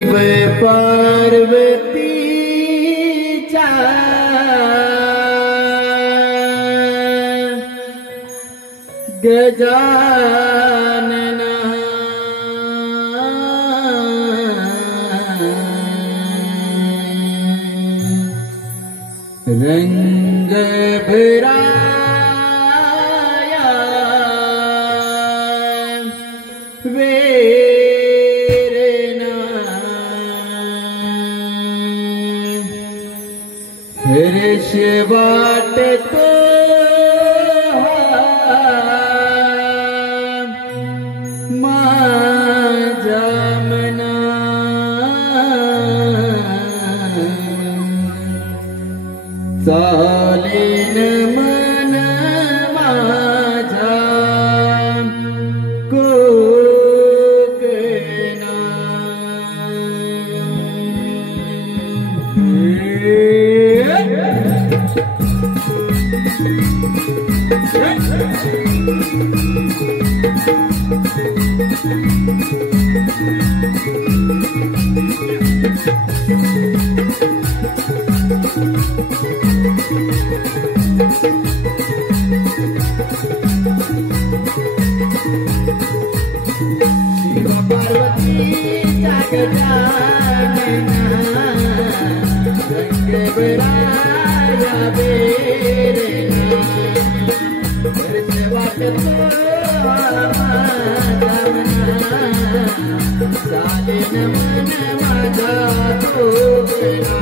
पार्वती चा गजानना रंग भराया वेरना हर्ष वाट तो जामना सालीन मन माझा कोकणा शिव पार्वती गजानना रंग भराया वेरना हर्ष वाटतो सालीन मन माझा कोकणा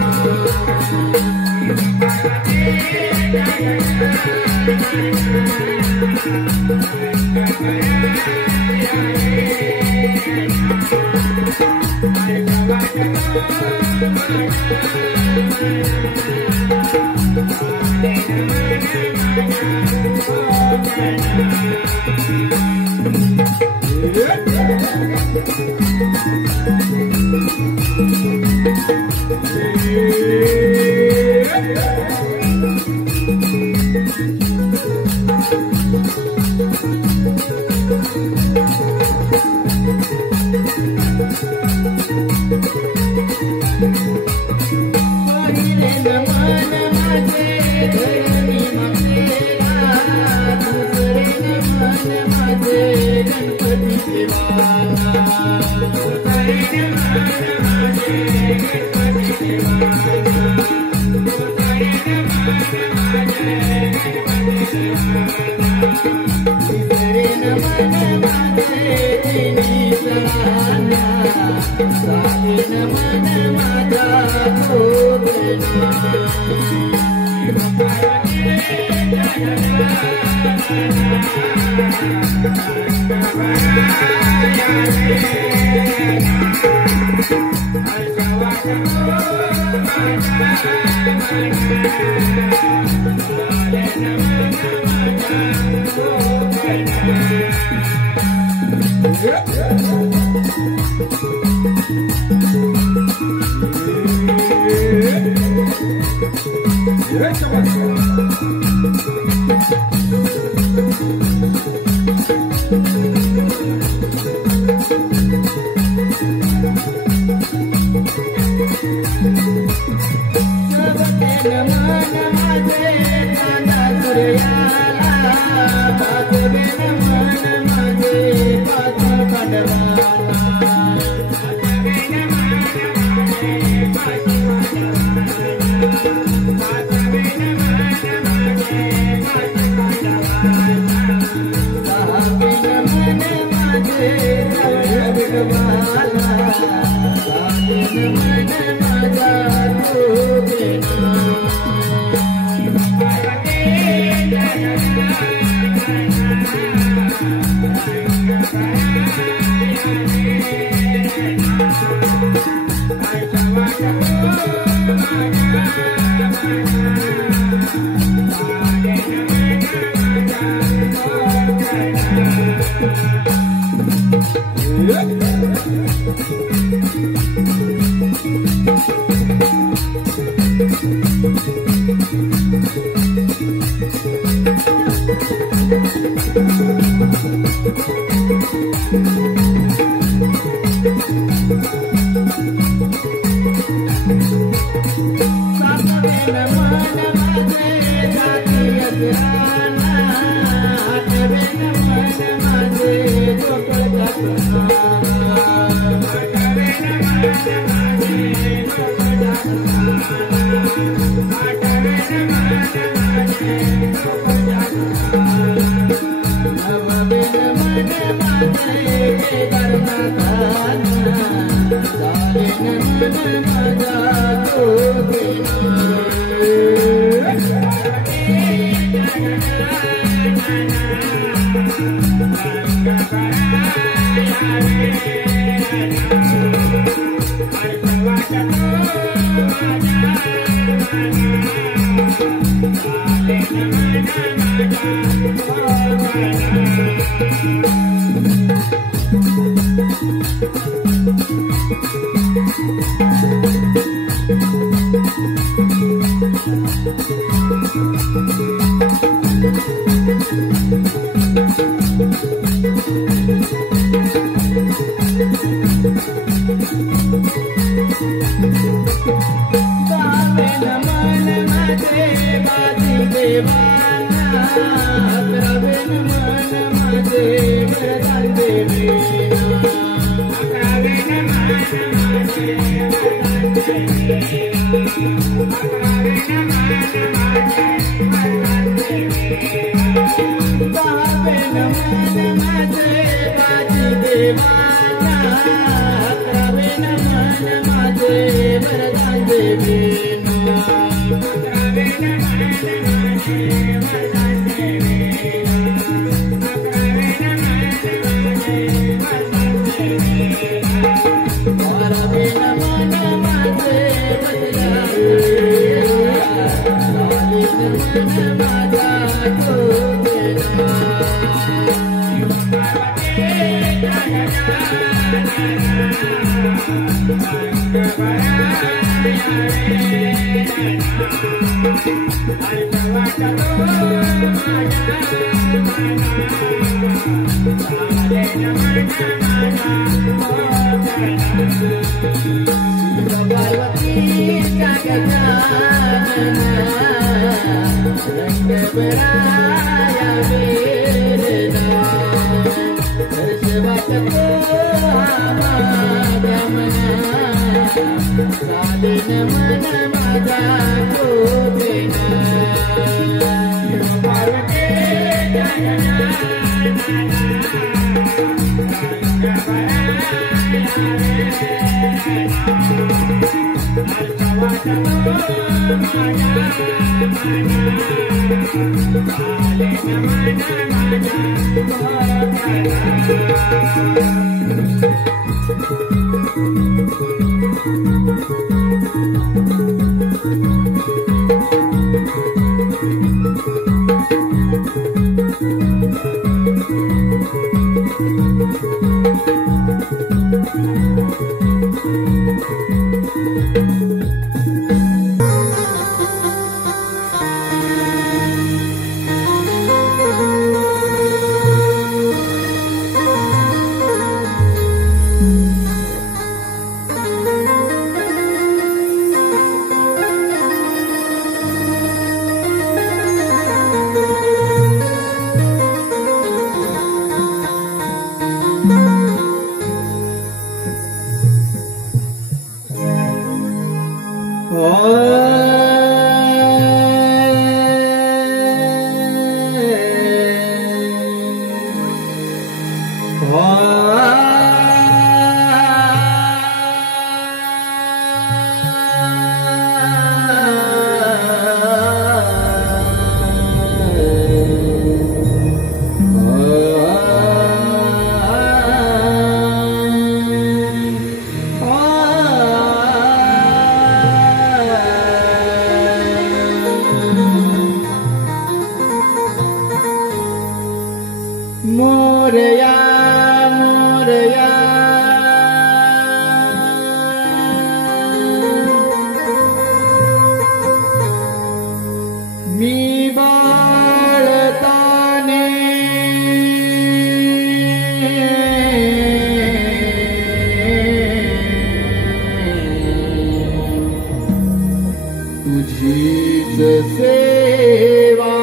हीच सेवा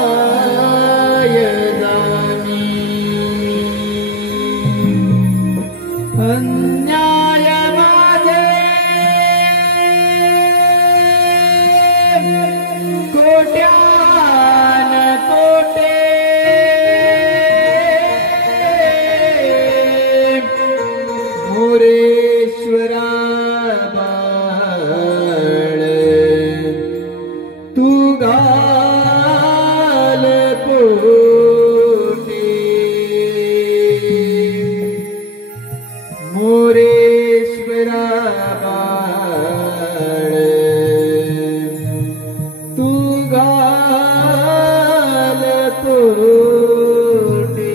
करताय जाणी अन्याय माझे कोट्यान कोटे मोरेश्वरा बाळ तू घाल पोटे मोरेश्वरा बाळ तू घाल पोटे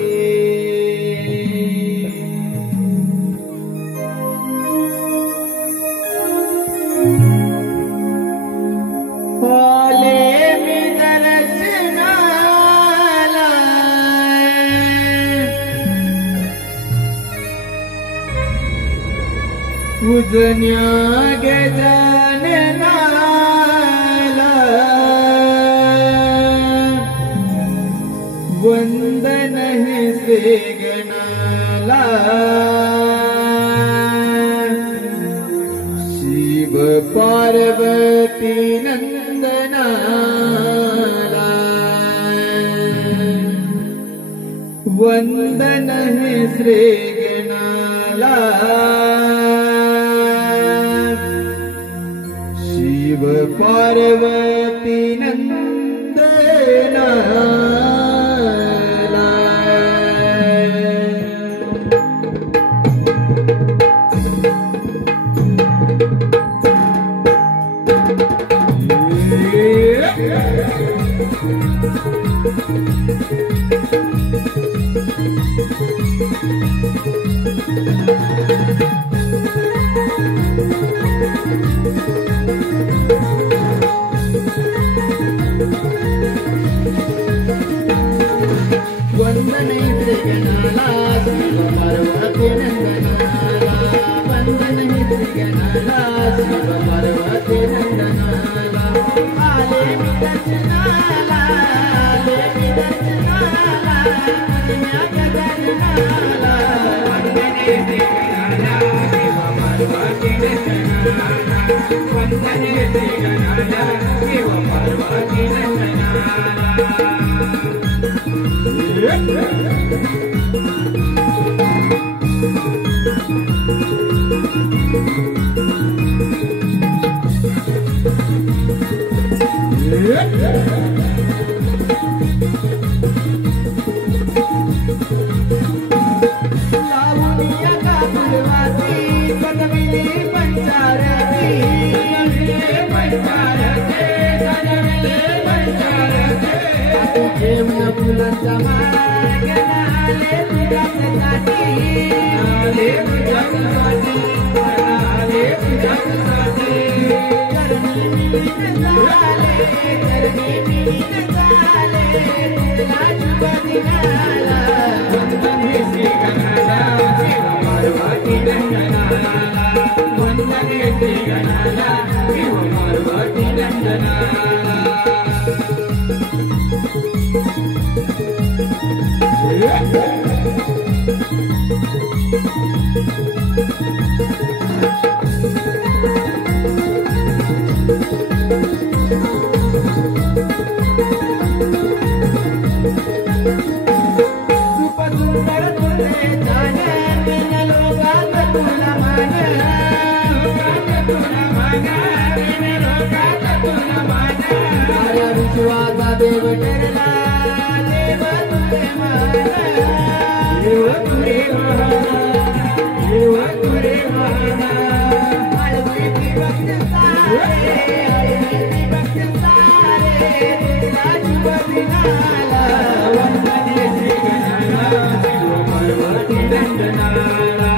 आले मी दर्शनाला उजन्या गजाननाला वंदन है से गणाला शिव पार्वती नंदनाला वंदन है श्री गणाला शिव पार्वती नंदनाला वंदने श्री गणाला शिव पार्वती नंदनाला वंदने श्री गणाला शिव पार्वती नंदनाला आले मी दर्शनाला आले मी दर्शनाला उजन्या गजाननाला वंदने श्री गणाला शिव पार्वती नंदनाला वंदने श्री गणाला शिव पार्वती नंदनाला लावणीया का फुलवाती सजविली पंचारती सजविली पंचारती जेवण फुलांचा मार्ग आले तुझ्यासाठी आले तुझ्यासाठी आले तुझ्यासाठी करणी मिलीन झाले तुला शुभ दिनाला वंदने श्री गणाला शिव पार्वती नंदनाला वंदने श्री गणाला शिव पार्वती नंदनाला सुंदर तुझे जान बिन लोकात तुला मान बिन लोकात तुला मान माझ्या विश्वाचा देव ठरला देव तुझे मान देव तुझे मान देव तुझे मान हळदी भक्त सारे तुला शुभ दिनाला वंदने श्री गणाला शिव पार्वती नंदनाला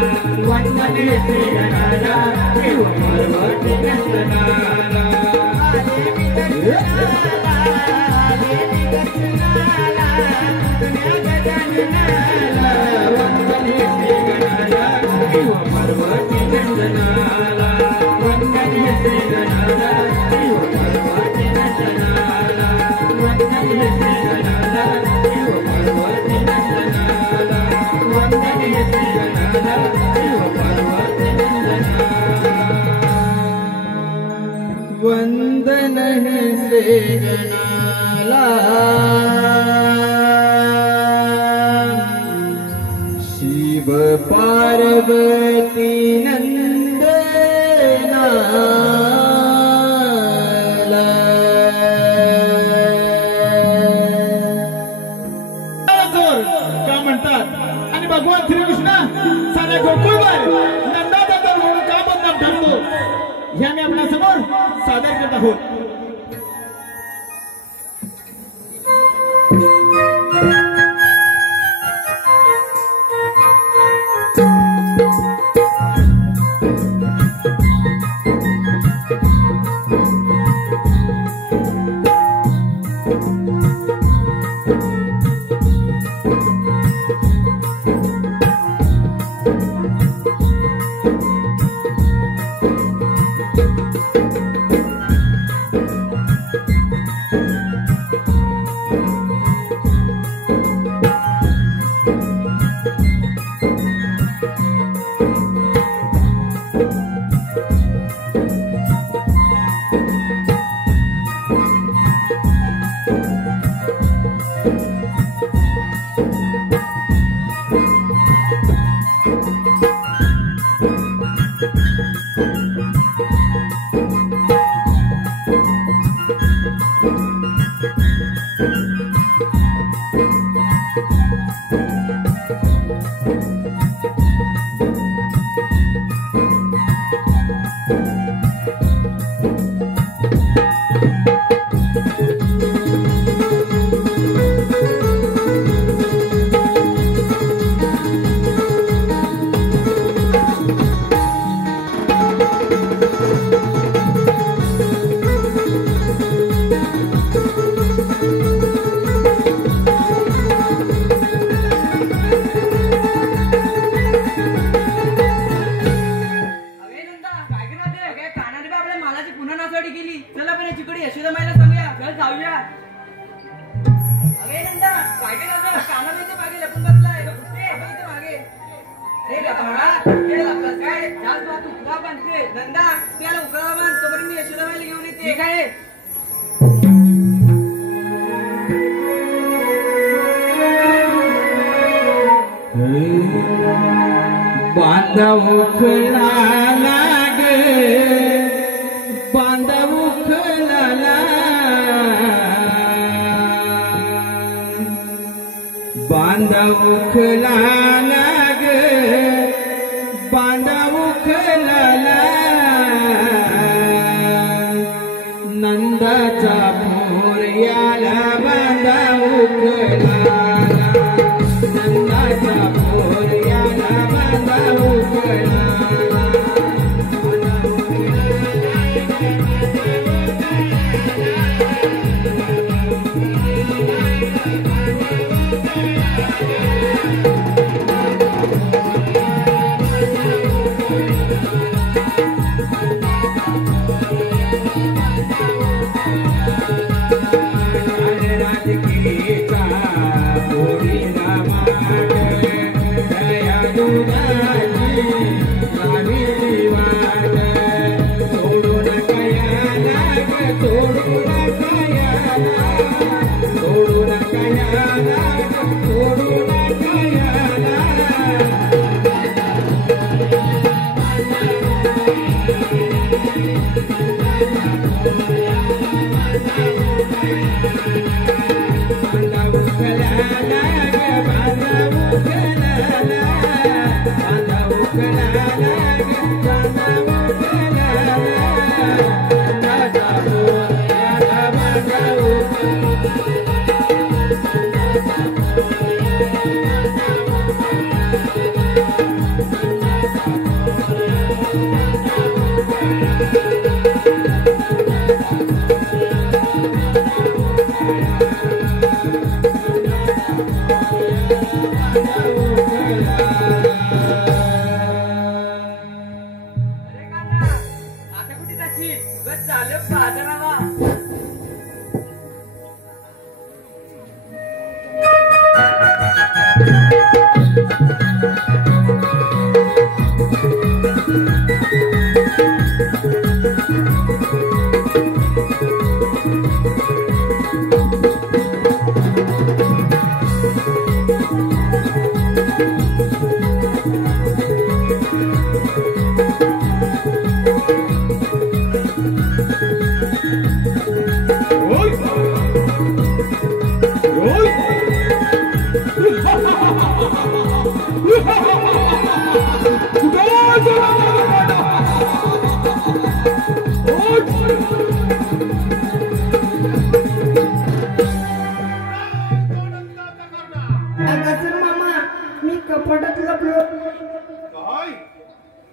वंदने श्री गणाला शिव पार्वती नंदनाला आले मी दर्शनाला उजन्या गजाननाला वंदने श्री गणाला शिव पार्वती नंदनाला जनाला शिव पार्वती नंदनाला का म्हणतात आणि भगवान श्रीकृष्ण साऱ्या गोकुळवर नंदाचा म्हणून का बदनाम ठरतो हे आम्ही आपल्या समोर सादर करत आहोत. बांधव उखळाला ग बांधव उखळाला बांधव उखळाला ग बांधव उखळाला नंदाचा पोर याला बांधव उखळाला नंदाचा पोर याला बांधव उखळाला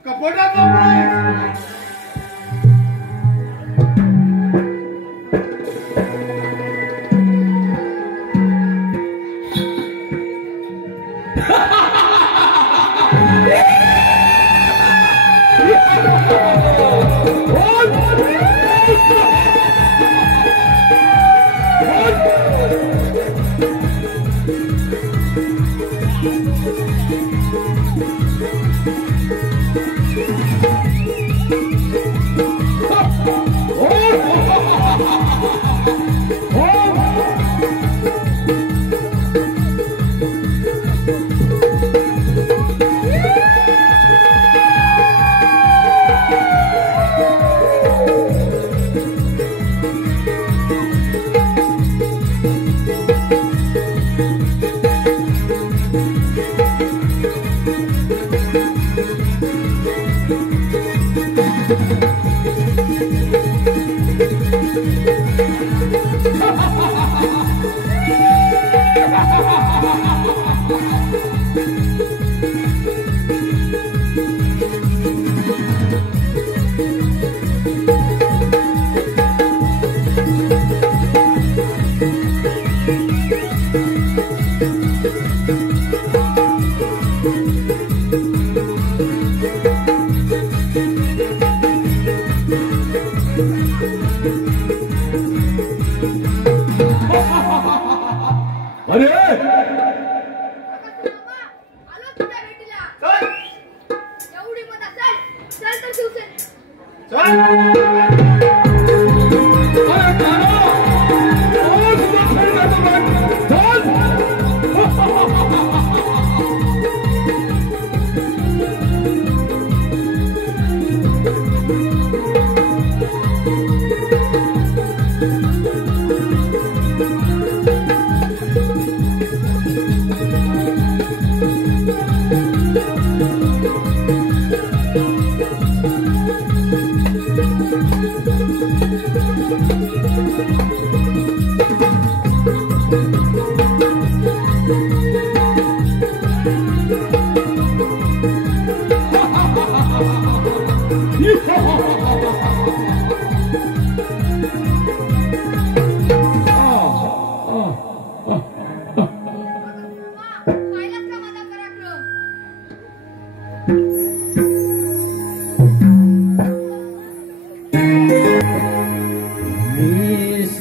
कपडा कपडा अरे आलो तुझ्या भेटीला एवढी मजा चल तर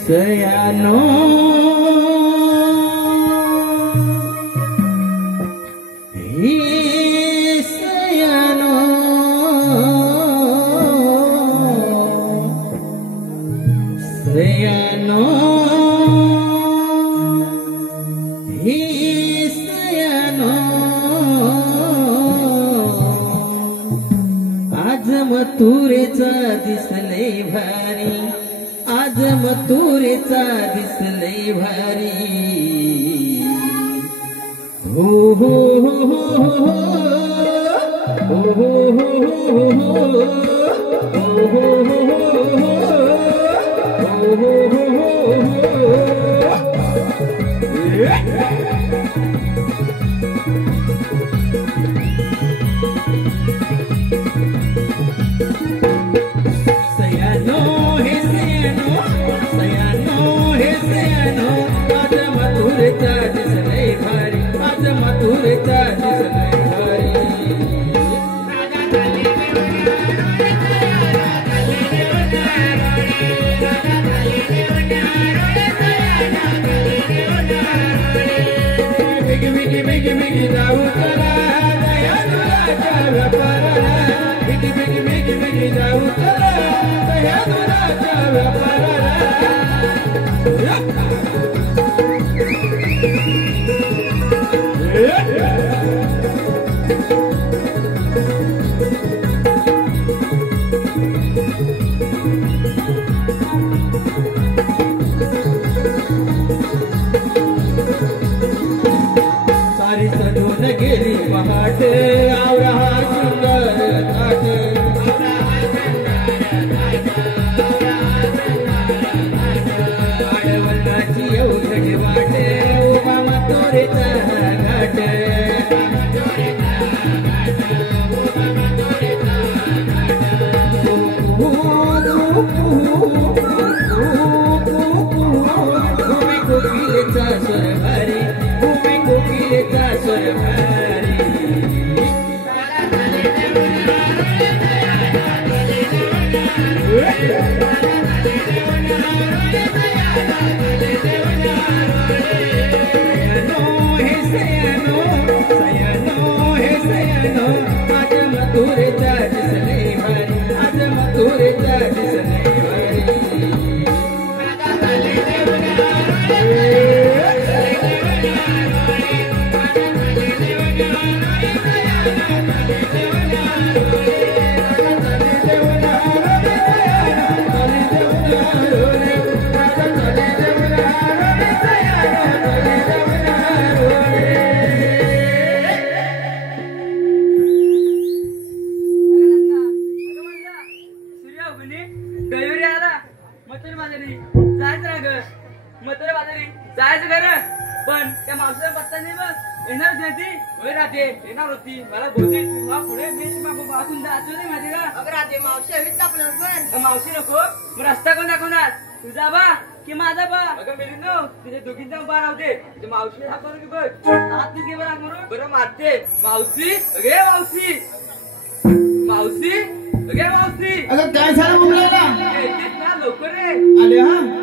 सयानो सयानो सयानो सयानो आज मथुरेचा दिसले भारी आज मथुरेचा दिसले भारी हो हो हो हो हो हो सयानो हे सयानो आज मथुरेचा दिसले भारी आज मथुरेचा दिसले भारी बिगी बिगी बिगी जाऊ चला दयानुराच्या व्यापाराला बिगी बिगी बिगी बिगी जाऊ चला दयानुराच्या व्यापाराला सारी सजून गेली पहाट आवरा सुंदर थाट जायचं खरं पण त्या मावशीला पत्ता नाही बघ येणार होती होय राहते येणार होती मला बोलते पुढे मी वाकून जायचो नाही माहिती का अगं राहते मावशी हवीच आपल्याला पण मावशी नको मग रस्ता कोण दाखवणार तुझा बा की माझा बा अगं मेली न तुझ्या दोघींचा उभा राहते मावशी दाखवलं की बघ हात घे बरं मारून बरं मारते मावशी अगे मावशी मावशी अगे मावशी अगं काय झालं मुलाला येतेस ना लवकर रे आले हा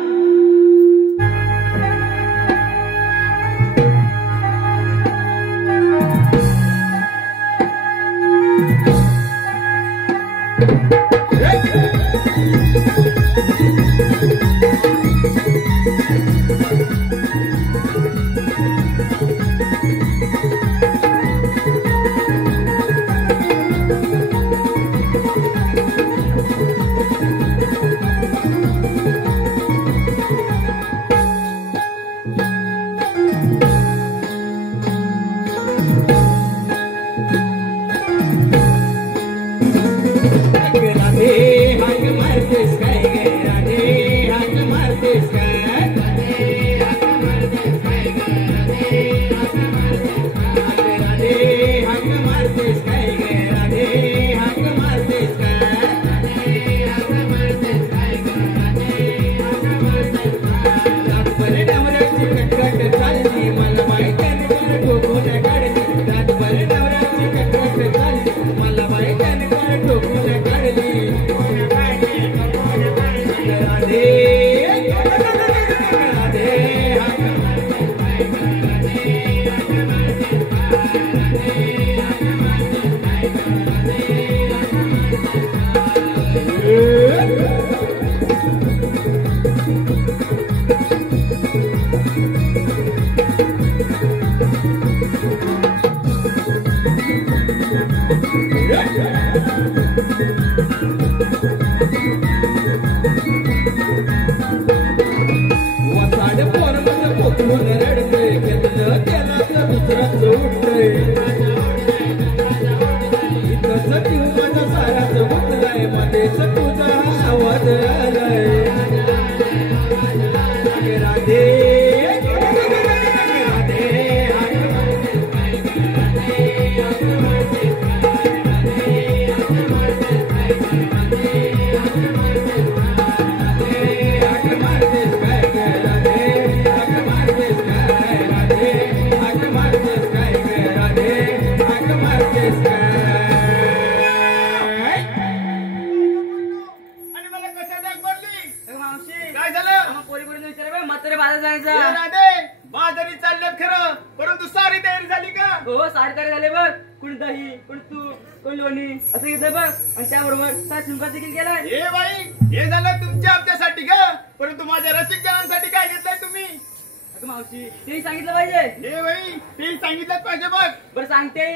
बाजारी चालल्यात खरं परंतु सारी तयारी झाली का हो सारी तयारी झाली बघ कोण दही कोण तूप कोण लोणी असं घेतलं बघ आणि त्याबरोबर सात शुल्का देखील केलाय हे बाई हे झालं तुमच्या आमच्यासाठी का परंतु माझ्या रसिक जनांसाठी काय घेतलंय तुम्ही अगं मावशी तेही सांगितलं पाहिजे हे बाई ते सांगितलंच पाहिजे बघ बरं सांगते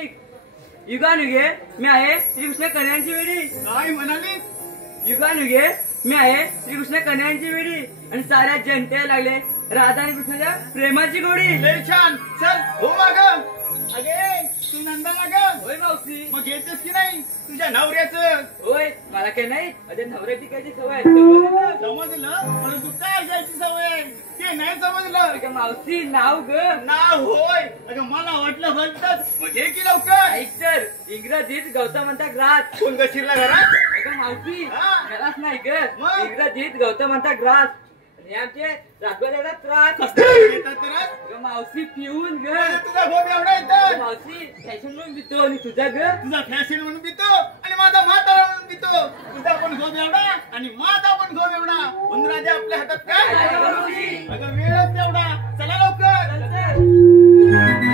युगानुगे मी आहे श्रीकृष्ण कन्यांची वेळी काय म्हणाली युगानुगे मी आहे श्रीकृष्ण कन्यांची वेळी आणि साऱ्या जनतेला लागले राधा आणि कृष्णाच्या प्रेमाची गोडी लय छान चल हो माग अगे तू नंदाला ग होय मावशी मग घेतेस की नाही तुझ्या नवऱ्याचं होय मला काय नाही अजय नवऱ्या टिकायची सवय समजलं? समजलं परंतु काय घ्यायची सवय ते नाही समजलं अगं मावशी नाव ग नाव होय अगं मला वाटलं भलतच मग घे की लवकर ऐक तर इंग्रजीत गौतम म्हणता ग्रास कोण ग शिरला घरात अगं मावशी हा. ग्रास नाही ग मग? इंग्रजीत गौतम म्हणता ग्रास आणि आमचे राजवाड्याला त्रास कसं येतात तर अगं मावशी पिऊन ग म्हणजे तुझा भोग एवढा येतं मावशी फॅशन म्हणून पितो आणि तुझा ग तुझा फॅशन म्हणून पितो आणि माझा म्हातारा म्हणून पितो तुझा पण झोप एवढा आणि माझा पण झोप एवढा उंदराजे आपल्या हातात काय काय मावशी? अगं वेळच तेवढा चला लवकर चल, चल.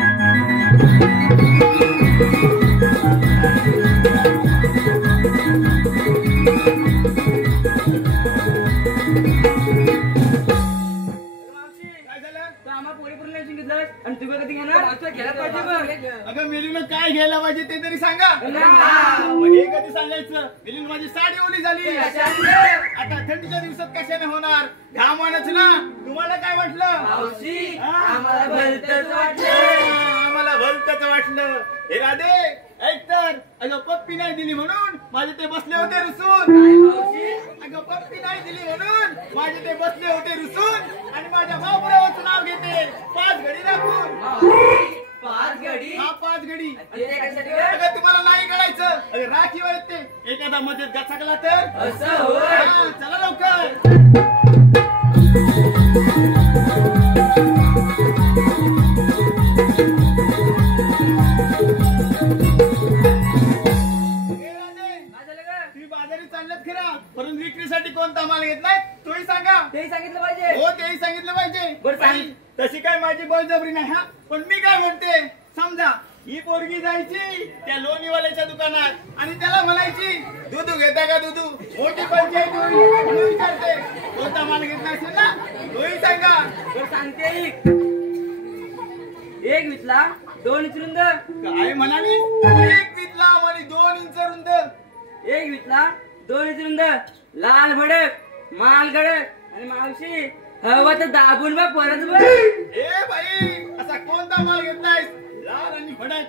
मावशी काय झालं तू आम्हा पोरी पूर्ण घेतलं आणि तू कधी घेणार घ्यायला पाहिजे बघ अगं मेलीनं काय घ्यायला पाहिजे ते तरी सांगा हा. मग हे कधी सांगायचं मेलीनं माझी साडी ओली झाली आता थंडीच्या दिवसात कशाने होणार घामानच ना तुम्हाला काय वाटलं मावशी हा. आम्हाला भलतंच वाटलं आम्हाला भलतच वाटलं हे राधे ऐक तर अगं पप्पी नाही दिली म्हणून माझे ते बसले होते रुसून काय मावशी अगं पप्पी नाही दिली म्हणून माझे ते बसले होते रुसून आणि माझ्या भाऊरावाचं नाव घेते 5 घडी राखून. 5 घडी? हा 5 घडी. ते कशासाठी ग? अगं तुम्हाला नाही कळायचं. अगं राखीव आहेत ते. एखादा मध्ये गचकला तर असं होय. हा, चला लवकर. काय झालं ग? तुम्ही बाजारी चाललेत खरा परंतु विक्रीसाठी कोणता माल घेत नाही तोही सांगा. तेही सांगितलं पाहिजे. हो तेही सांगितलं पाहिजे. बरं, सांग. बाई, तशी काय माझी बळजबरी नाही हा पण मी काय म्हणते समजा ही पोरगी जायची त्या लोणीवाल्याच्या दुकानात आणि त्याला म्हणायची दुधू घेता का दुधू मोठी पंचायत होईल म्हणून विचारते कोणता माल घेतला असेल ना तोही सांगा. बरं सांगते. एक विकला 2 इंच रुंद. काय म्हणाली 1 विकला आणि 2 इंच रुंद. एक विकला 2 इंच रुंद. लाल भडक माल गडक आणि मावशी हवा तर दाबून बघ परत बघ. ए बाई असा कोणता माल घेतलाय लाल आणि भडक.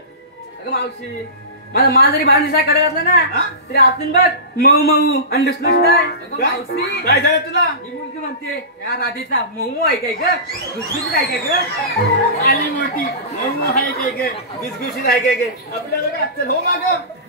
अगं मावशी माझा माल जरी बाहेर दिसाय कडे घातला ना हा? तरी आतून बघ मऊ मऊ आणि लुसलुशीत आहे. अगं काय मावशी काय झालं तुला ही मुलगी म्हणते या राधेचा मऊ आहे काय ग लुसलुशीत आहे काय ग. आली मोठी मऊ आहे काय गे गुसगुशीत आहे काय गे आपल्याला काय चल हो माग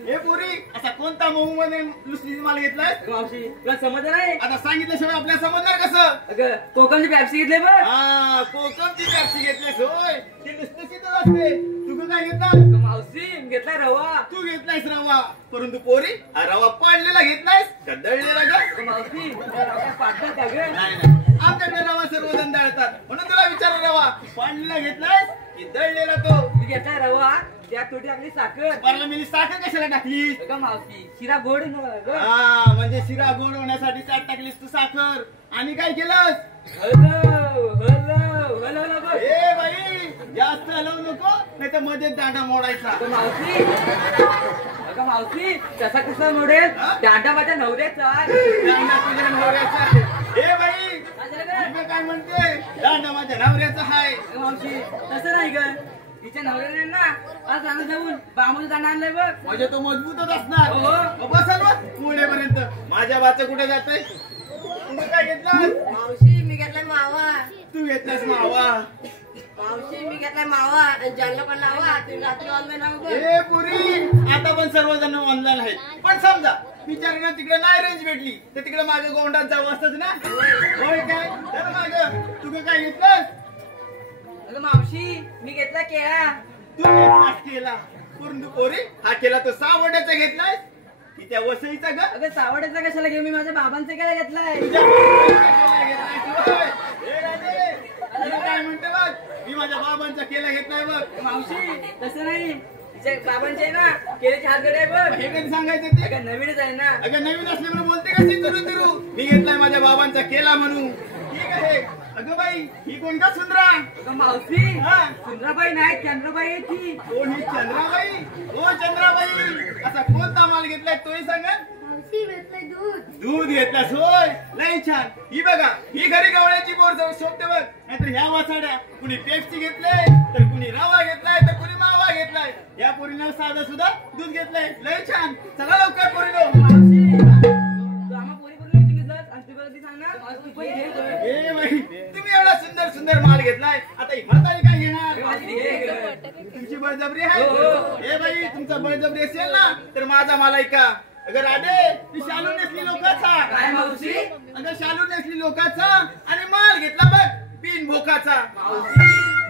हे पोरी असा कोणता मऊ मध्ये लुसलीचा माल घेतलाय. अगं मावशी तुला समजलं नाही. आता सांगितल्याशिवाय आपल्याला समजणार कसं. अगं कोकमची पॅप्सी घेतले बघ. हा कोकमची पॅप्सी घेतलीस होय ते लुसलुशीतच असते. तू काय घेतलास अगं मावशी घेतला रवा. तू घेतलायस रवा परंतु पोरी हा रवा पाडलेला घेतलायस का दळलेला ग. अगं मावशी रवा पाडतात का ग. नाही नाही आमच्याकडे रवा सर्वजण दळतात म्हणून तुला विचारलं रवा पाडलेला घेतलायस की दळलेला तो. मी घेतला रवा त्यात थोडी आपली साखर. परला मी साखर कशाला टाकलीस. अगं मावशी शिरा गोड आहे ना ग. हा म्हणजे शिरा गोड होण्यासाठी त्यात टाकलीस तू साखर आणि काय केलंस. हॅलो हॅलो हॅलो बघ. ए बाई जास्त हलवू नको नाही तर मध्ये दांडा मोडायचा. अगं मावशी कसा कसा मोडेल दांडा माझ्या नवऱ्याचा. दांडा तुझ्या नवऱ्याचा. ए बाई काय झालं ग? मी काय म्हणते दांडा माझ्या नवऱ्याचा हाय. अगं मावशी तसं नाही ग तिच्या नवऱ्याने ना आज रानात जाऊन बांबूचा दांडा आणलाय बघ. म्हणजे तो मजबूतच असणार. हो. मग बसल मग पुढेपर्यंत माझ्या वाचं कुठे जातंय. तुम्ही काय घेतलं. मावशी मी घेतलाय मावा. तू घेतलास मावा. मावशी मी घेतलाय मावा आणि ज्यांना पण लावा तुम्ही रात्री ऑनलाईन राहू ए पुरी आता पण सर्वजण ऑनलाईन आहेत पण समजा विचारणा तिकडे नाही रेंज भेटली तर तिकडे मागे गोंडात जावं असतच ना. होय काय तर माग तू काय घेतलंस. अगं मावशी मी घेतला केळा. तू घेतलास केला परंतु पोरी हा केला तो 6 वड्याचा घेतलास की त्या वसईचा ग. अगं सावड्याचा कशाला घेऊ मी माझ्या बाबांचा केळा घेतलाय. तुझ्या केला घेतलास होय. ए राजे तुला काय म्हणते बघ मी माझ्या बाबांचा केला घेतलाय बघ. मावशी तसं नाही तिच्या बाबांचे आहे ना केळीचे हातगडे आहे बघ. हे कधी सांगायचं ते. अगं नवीनच आहे ना. अगं नवीन असल्यामुळे बोलते कशी तिरू तिरू मी घेतलाय माझ्या बाबांचा केला म्हणून. ठीक आहे. अगं बाई ही कोणता सुंदरा. अगं मावशी हा सुंदराबाई नाही चंद्राबाई आहे ती. कोण ही चंद्राबाई. हो चंद्राबाई असा कोणता माल घेतलाय तोही सांगा. मावशी घेतलंय दूध. दूध घेतलास होय लई छान. ही बघा ही घरी गवळ्याची बोर शोधते बघ नाहीतर ह्या वासाड्या कुणी पेप्सी घेतलंय तर कुणी रवा घेतलाय तर कुणी मावा घेतलाय. या पोरीनं साधं सुद्धा दूध घेतलंय लई छान. चला लवकर पोरीनो. मावशी तू आम्हा पोरी करून घेतलास आणि तू कधी सांग ना तू पण घे गं. ए बाई तुम्ही एवढा सुंदर सुंदर माल घेतलाय आता ही म्हातारी काय घेणार. मावशी घे गं. तुमची बळजबरी आहे. हो. ए बाई तुमचा बळजबरी असेल ना तर माझा माल ऐका. अगं राधे ती शालू नेसली लोकाचा. काय मावशी अगं शालू नेसली लोकाचा आणि माल घेतला बघ बिन भोकाचा. मावशी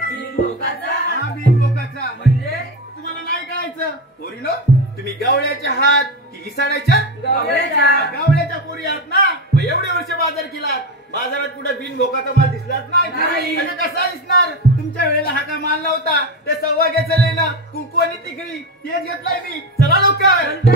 तीन लोकांचा हा बिन भोकाचा. म्हणजे तुम्हाला नाही कळायचं पोरीनो तुम्ही गवळ्याचे हात की घिसाड्याच्या. गवळ्याच्या. गवळ्याच्या पोरी आहात ना मग एवढे वर्ष बाजार केला बाजारात कुठे बिन भोकाचा माल दिसलाच नाही. नाही. म्हणजे कसा दिसणार. तुमच्या वेळेला हा काय माल नव्हता ते सव्वाग्याचं लेणं कुंकू आणि तिकडी तेच घेतलाय मी. चला लवकर.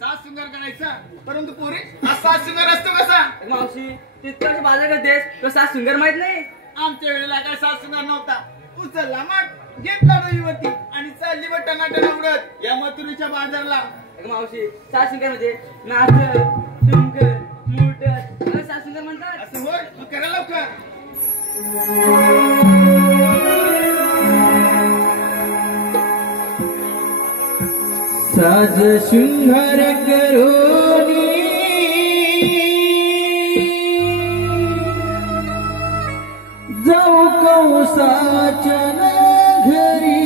सात शृंगार करायचा परंतु पोरी हा 7 शृंगार असतो कसा. मावशी तिथं बाजार करतेस कसा सुंदर माहित नाही. आमच्या वेळेला काय 7 शृंगार नव्हता. उचलला मग घेतला रविवरती आणि चालली बघ टनाटन उडत या मथुरीच्या बाजारला. मावशी सासुंकर म्हणजे नाच तुमक मूठ सासुंकर म्हणतात. असं होय, तू करा लवकर. साज शृंगार करोनी जाऊ कंसाच्या घरी.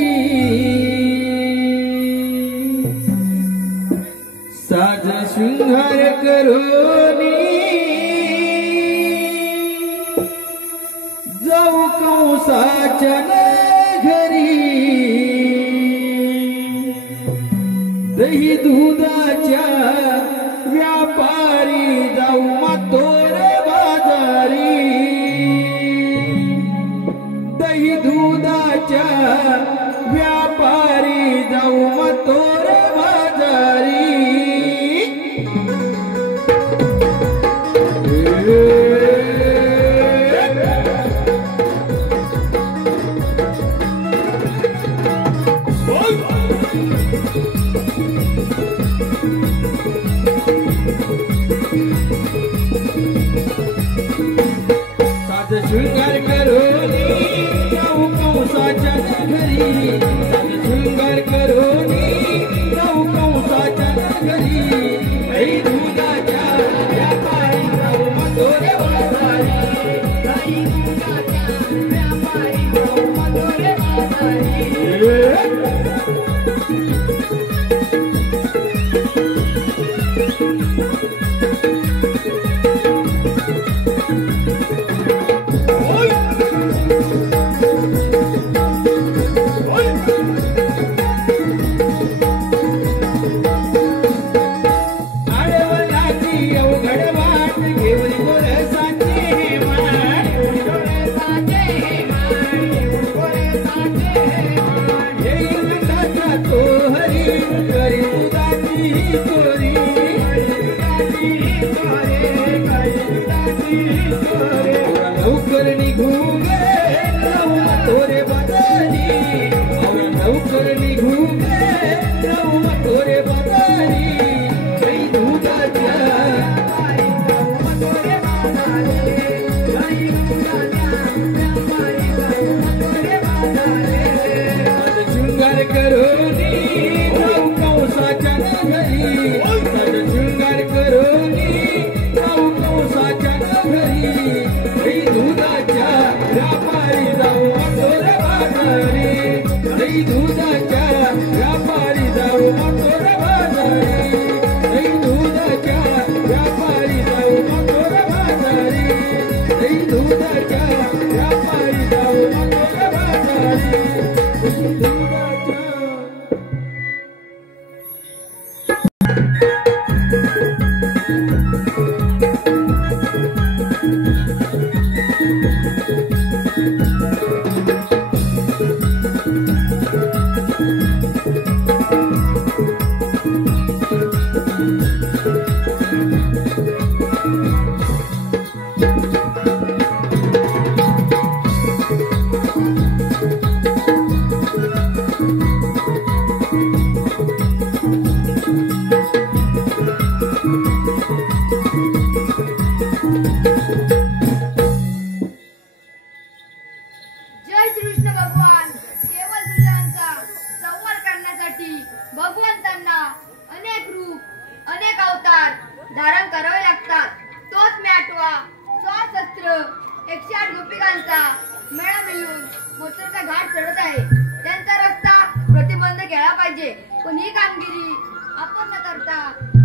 साज शृंगार करोनी जाऊ कंसाच्या घरी. दही दुधाच्या व्यापारी जाऊ मातोर बाजारी. दही दुधाच्या व्यापारी जाऊ मातोर बाजारी. साज शृंगार करोनी जाऊ कंसाच्या घरी. साज शृंगार करोनी जाऊ कंसाच्या घरी. दही दुधाच्या व्यापारी जाऊ मातोरे बाजारी. दही दुधाच्या व्यापारी जाऊ मातोरे बाजारी. लवकर निघू गे जाऊ मातोरे बाजारी. लवकर निघू गे जाऊ मातोरे बाजारी. दही दुधाच्या व्यापारी जाऊ मातोरे बाजारी. दही दुधाच्या व्यापारी जाऊ मातोरे बाजारी. साज शृंगार करोनी जाऊ कंसाच्या घरी. साज शृंगार करोनी जाऊ कंसाच्या घरी. दही दुधाच्या व्यापारी जाऊ मातोरे बाजारी. दही दुधाच्या व्यापारी जाऊ मातोरे बाजारी. दही दुधाच्या व्यापारी जाऊ मातोरे बाजारी. दही दुधाच्या व्यापारी जाऊ मातोरे बाजारी. दही दुधाच्या जय श्रीकृष्ण भगवान. केवळ दुसऱ्यांचा संवाद करण्यासाठी भगवंतांना अनेक रूप अनेक अवतार धारण करावे लागतात. तोच मी आठवा 16 108 गोपिकांचा मेळा मिळून मोत्याचा घाट चढत आहे. त्यांचा रस्ता प्रतिबंध केला पाहिजे. पण ही कामगिरी आपण न करता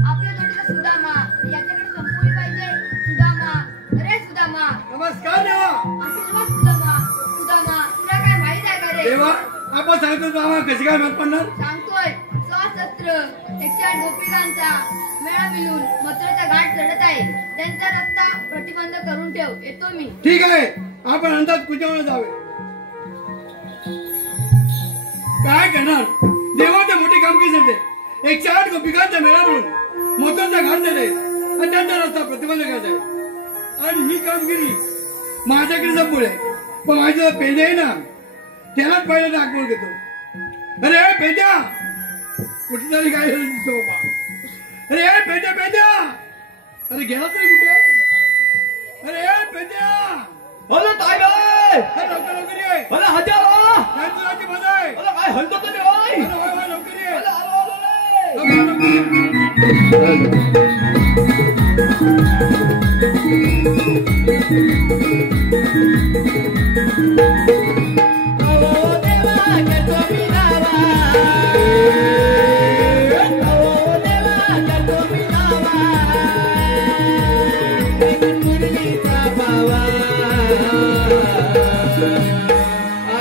आपल्या जोडीचा सुदामा याच्याकडे संपवली पाहिजे. सुदामा, अरे सुदामा. नमस्कार देवा. आशीर्वाद सुदामा. सुदामा, तुला काय माहित आहे का रे? देवा, आपण सांगतो तू आम्हाला कशी काय मत पडणार? सांगतोय. 16 108 गोपिकांचा मेळा मिळून मथुरेचा घाट चढत आहे. त्यांचा रस्ता प्रतिबंध करून ठेव. येतो मी. ठीक आहे, आपण अंदाज कुठे जावे. काय करणार? देवाच्या मोठी कामगिरी झाली. 108 गोपिकांचा मेळा मिळून मथुरेचा घाट चढले आणि त्यांचा रस्ता प्रतिबंध करायचा आहे. आणि ही कामगिरी माझ्याकडे जमूळ आहे. पण माझ्या पेजा आहे ना, त्यालाच पहिल्यांदा आगमन घेतो. अरे पेजा, कुठेतरी काय झालं दिसतो बाबा. अरे पेद्या पेद्या, अरे गेला तरी कुठे? अरे पेद्या, बोला काय गं? लवकर लवकर ये. बोला हजार काय तुला की मजा आहे? बोला काय हलतो का ते होय? अरे होय होय लवकर ये. बोला आलो आलो रे. लवकर लवकर ये.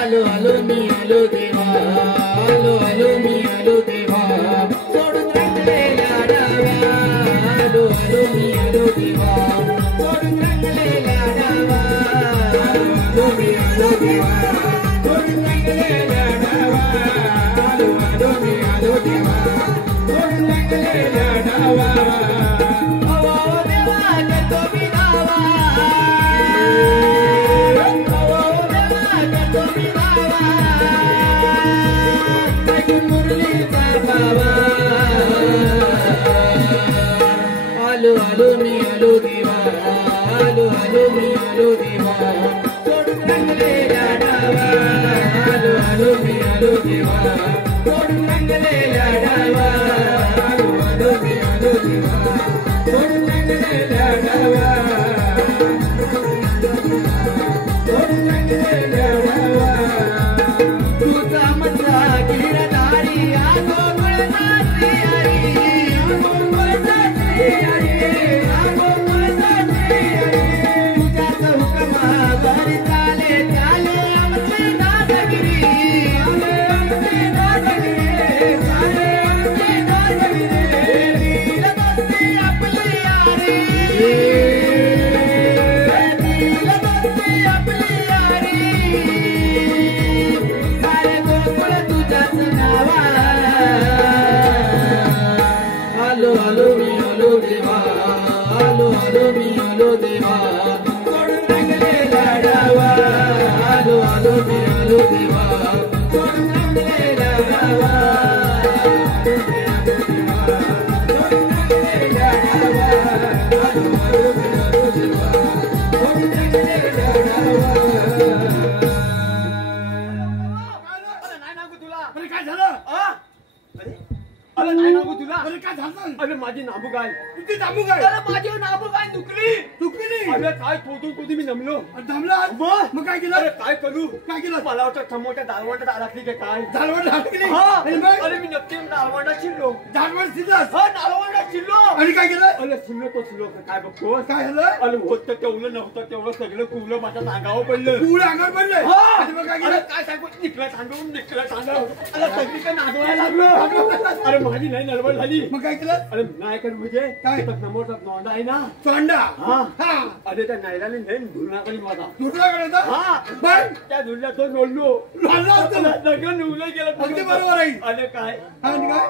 आलो आलो मी आलो देवा, आलो आलो मी आलो देवा, सोडून रंगलेला डावा. आलो आलो मी आलो देवा, सोडून रंगलेला डावा. आलो मी आलो देवा, सोडून रंगलेला डावा. आलो आलो मी आलो देवा, सोडून रंगलेला डावा. अहो देवा करतो मी दावा. आलो आलो मी आलो देवा, आलो आलो मी आलो देवा, सोडून रंगलेला डावा. आलो आलो मी आलो देवा, सोडून रंगलेला डावा. आलो आलो मी आलो देवा, सोडून रंगलेला डावा. सोडून रंगलेला डावा. तुझा मजा गिरदारी आगो मुळनाची हरी, आगो मुळनाची हरी, आगो मुळनाची हरी. तुझ्याच हुकमावर चाले चाले आमची दादगिरी, चाले आमची दादगिरी, चाले आमची दादगिरी. दिल बसती आपली यारी, दिल बसती आपली यारी. सारे गोकुळ तुझ्याच नावा. आलो आलो मी आलो देवा, आलो आलो मी आलो देवा, सोडून रंगलेला डावा. आलो आलो मी आलो देवा, सोडून रंगलेला डावा. सोडून रंगलेला डावा. आलो आलो मी आलो देवा, सोडून रंगलेला डावा. नाही नागू तुला. अरे काय झालं? अरे नाही नको तुला. अरे काय झालं? अरे माझी नाबू काय, किती दाबू काय? अरे माझी नाबू काय दुखली. दुखली. अरे काय खोदून खोदून मी नमलो. दमला. मग काय केलं? अरे काय करू, काय केलं? मला वाटतं टमोट्या दालवंडात अडकली की काय. झाडवड लागली. हा. आणि मग अरे मी नक्की दालवंडात शिरलो. झाडवड सिद्धस. हा दालवंडात शिरलो. आणि काय केलं? अरे शिरलो तो शिरलो काय बघतो. काय झालं? अरे होतं तेवढं नव्हतं तेवढं सगळं कुवलं माझ्या अंगावर पडलं. पुढे अंगावर पडले. हा. आणि मग काय अरे केलं? काय सांगू, निकलं तांदूळ निकलं तांदूळ. अरे सगळीकडे नाचवायला लागलो. अरे माझी नाही नडबड झाली. मग काय केलं? अरे नाही कर म्हणजे काय? नमोचा नोंदा आहे ना. तोंडा. हा. हा. अरे त्या नायराने नाही धुरणाकडे माझा. दुसरा करायचा. हा. पण त्या धुरल्या तो जोडलो. लागला असतो. सगळं निवलं गेलं. अगदी बरोबर आहे. अरे काय आणि काय?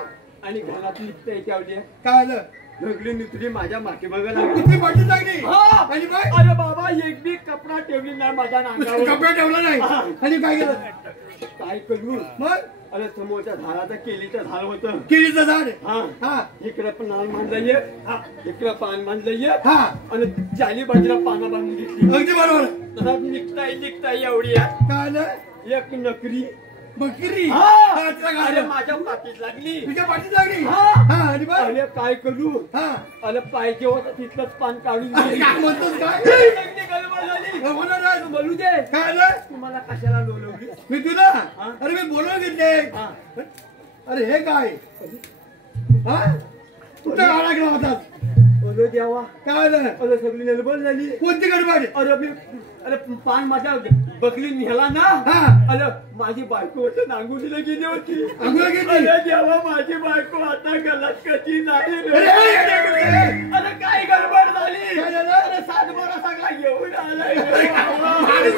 आणि घरात निघता याच्यावरती काय झालं? सगळी नितरी माझ्या मागे बघा लागली. किती पडली लागली. हा. आणि मग अरे बाबा एक बी कपडा ठेवली नाही माझ्या नांगावर. कपडा ठेवला नाही. हा. आणि काय केलं? काय करू. मग अरे समोरच्या झाडाचं केलीचं झाड होतं. केळीचं झाड. हा. हा. इकडं पण नाल बांधलंय. हा. इकडं पान बांधलंय. हा. आणि चाली बाजूला पानं बांधून घेतली. अगदी बरोबर. तसा निघताय एवढी आहे. काय झालं? एक नकरी. बकरी. हा. हा, तिला काय अरे झालं? माझ्या पाठीत लागली. तुझ्या पाठीत लागली. हा. हा. आणि मग अरे काय करू. हा. अरे पाहिजे होतं तिथलंच पान काढून अरे दिली. काय म्हणतोस काय? सगळी गडबड झाली. होणार आहे. बोलू दे. काय झालं? तुम्हाला कशाला बोलवली. मी तुला हा. अरे मी बोलवून घेतले. हा. अरे हे काय? हा? कुठं अडकला होता? बोलू द्यावा. काय झालं? अरे सगळी गडबड झाली. कोणती गडबड? अरे मी अरे पान माझ्या बकली नेला ना. हा. अरे माझी बायको होती नांगुलीला गेली होती. अंघोळ घेतली. अरे देवा माझी बायको आता गलात कशी नाही रे. अरे, अरे, अरे काय गडबड झाली. काय झालं? अरे सातबारा सगळा घेऊन आलाय रे. अरे, अरे,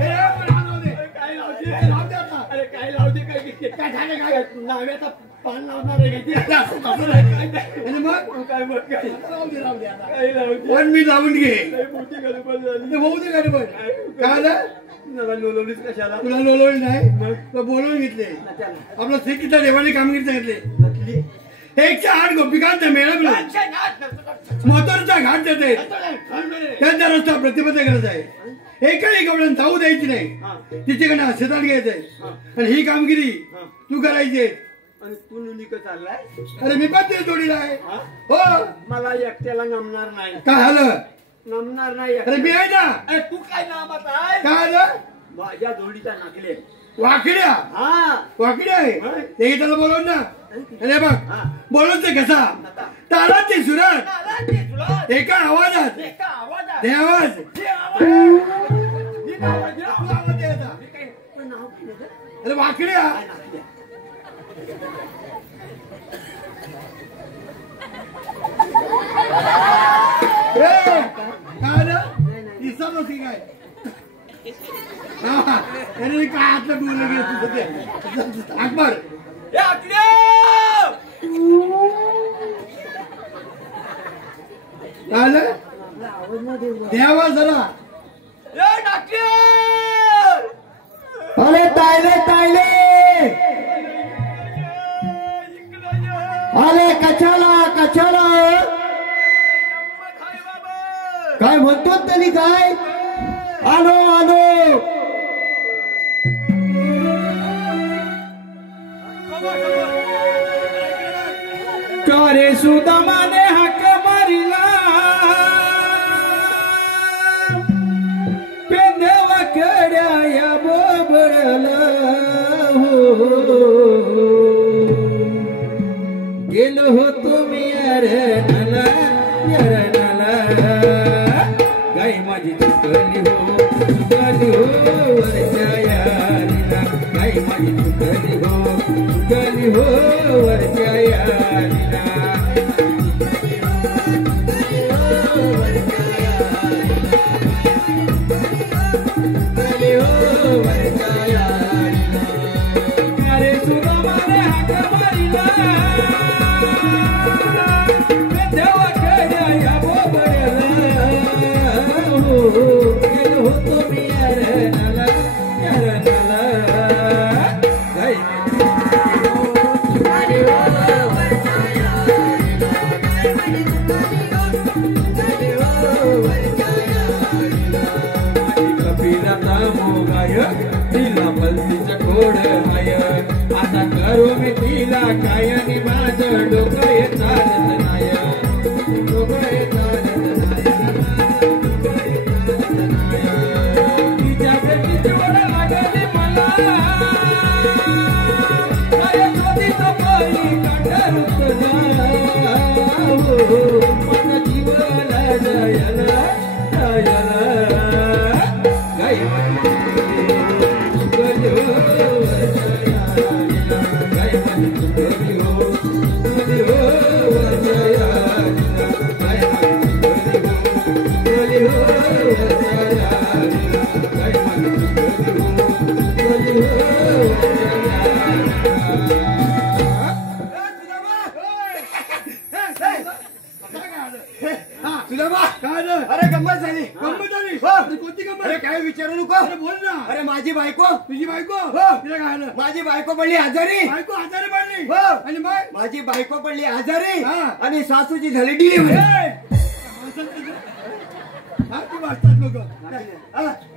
हे, काय लावते. राहू दे आता. अरे काय लावते काय काय झालं काय नाव्याचा पान लावणार आहे का आणि मग काय मग काय पण मी लावून घे होऊ दे गाडी पण काय लोलवलीच कशाला तुला लोलवली नाही मग बोलवून घेतले आपलं श्रीकृष्ण देवाने कामगिरी सांगितले 108 गोपिकांचा मेळा मोतरचा घाट देते त्यांचा रस्ता प्रतिबंध करत आहे एकही गवळण जाऊ द्यायची नाही तिच्याकडनं शेतात घ्यायचंय आणि ही कामगिरी तू करायची आणि तू नुनिक चाललाय अरे मी पण ते जोडीला आहे हो मला एकट्याला नमणार नाही काय झालं नमणार नाही अरे मी आहे ना तू काय नामात आहे काय झालं माझ्या जोडीचा नाकले वाकड्या हा वाकड्या आहे ते त्याला बोलवून ना अरे बघ बोलून ते कसा तालाची सुरात एका आवाजात ते आवाज अरे वाकड्या काय अरे काय आतलं बोललं गेलं अकबर देवा जरा अरे तायले तायले अरे कशाला कशाला काय म्हणतो तरी काय आलो आलो करे सुदामाने हाक मारिला पेंदेवा कड्या या बोबडला गेलो होतो मी अरणाला गाई माझी चुकली हो वरच्या यारीला गाई माझी चुकली हो वरच्या यारीला अरे सुदामाने हाक मारिला देवा कड्या या बोबडला गेलो होतो मी अरणाला गाई कपिला मोगाय तिला पलतीचं कोड हाय आता करू मी तिला काय आणि माझं डोकं चालत नाही डोकं चालत नाही तिच्या भेटीची ओढ लागली मला काय शोधीत पायी काढत माझा जीवाला जायला अरे गंमत झाली कोणती गंमत अरे काय विचारू नको अरे बोल ना अरे माझी बायको तुझी बायको तिला काय झालं माझी बायको पडली आजारी बायको आजारी पडली आणि मग माझी बायको पडली आजारी आणि सासूची झाली डिलिव्हरी तू वाचतात लोक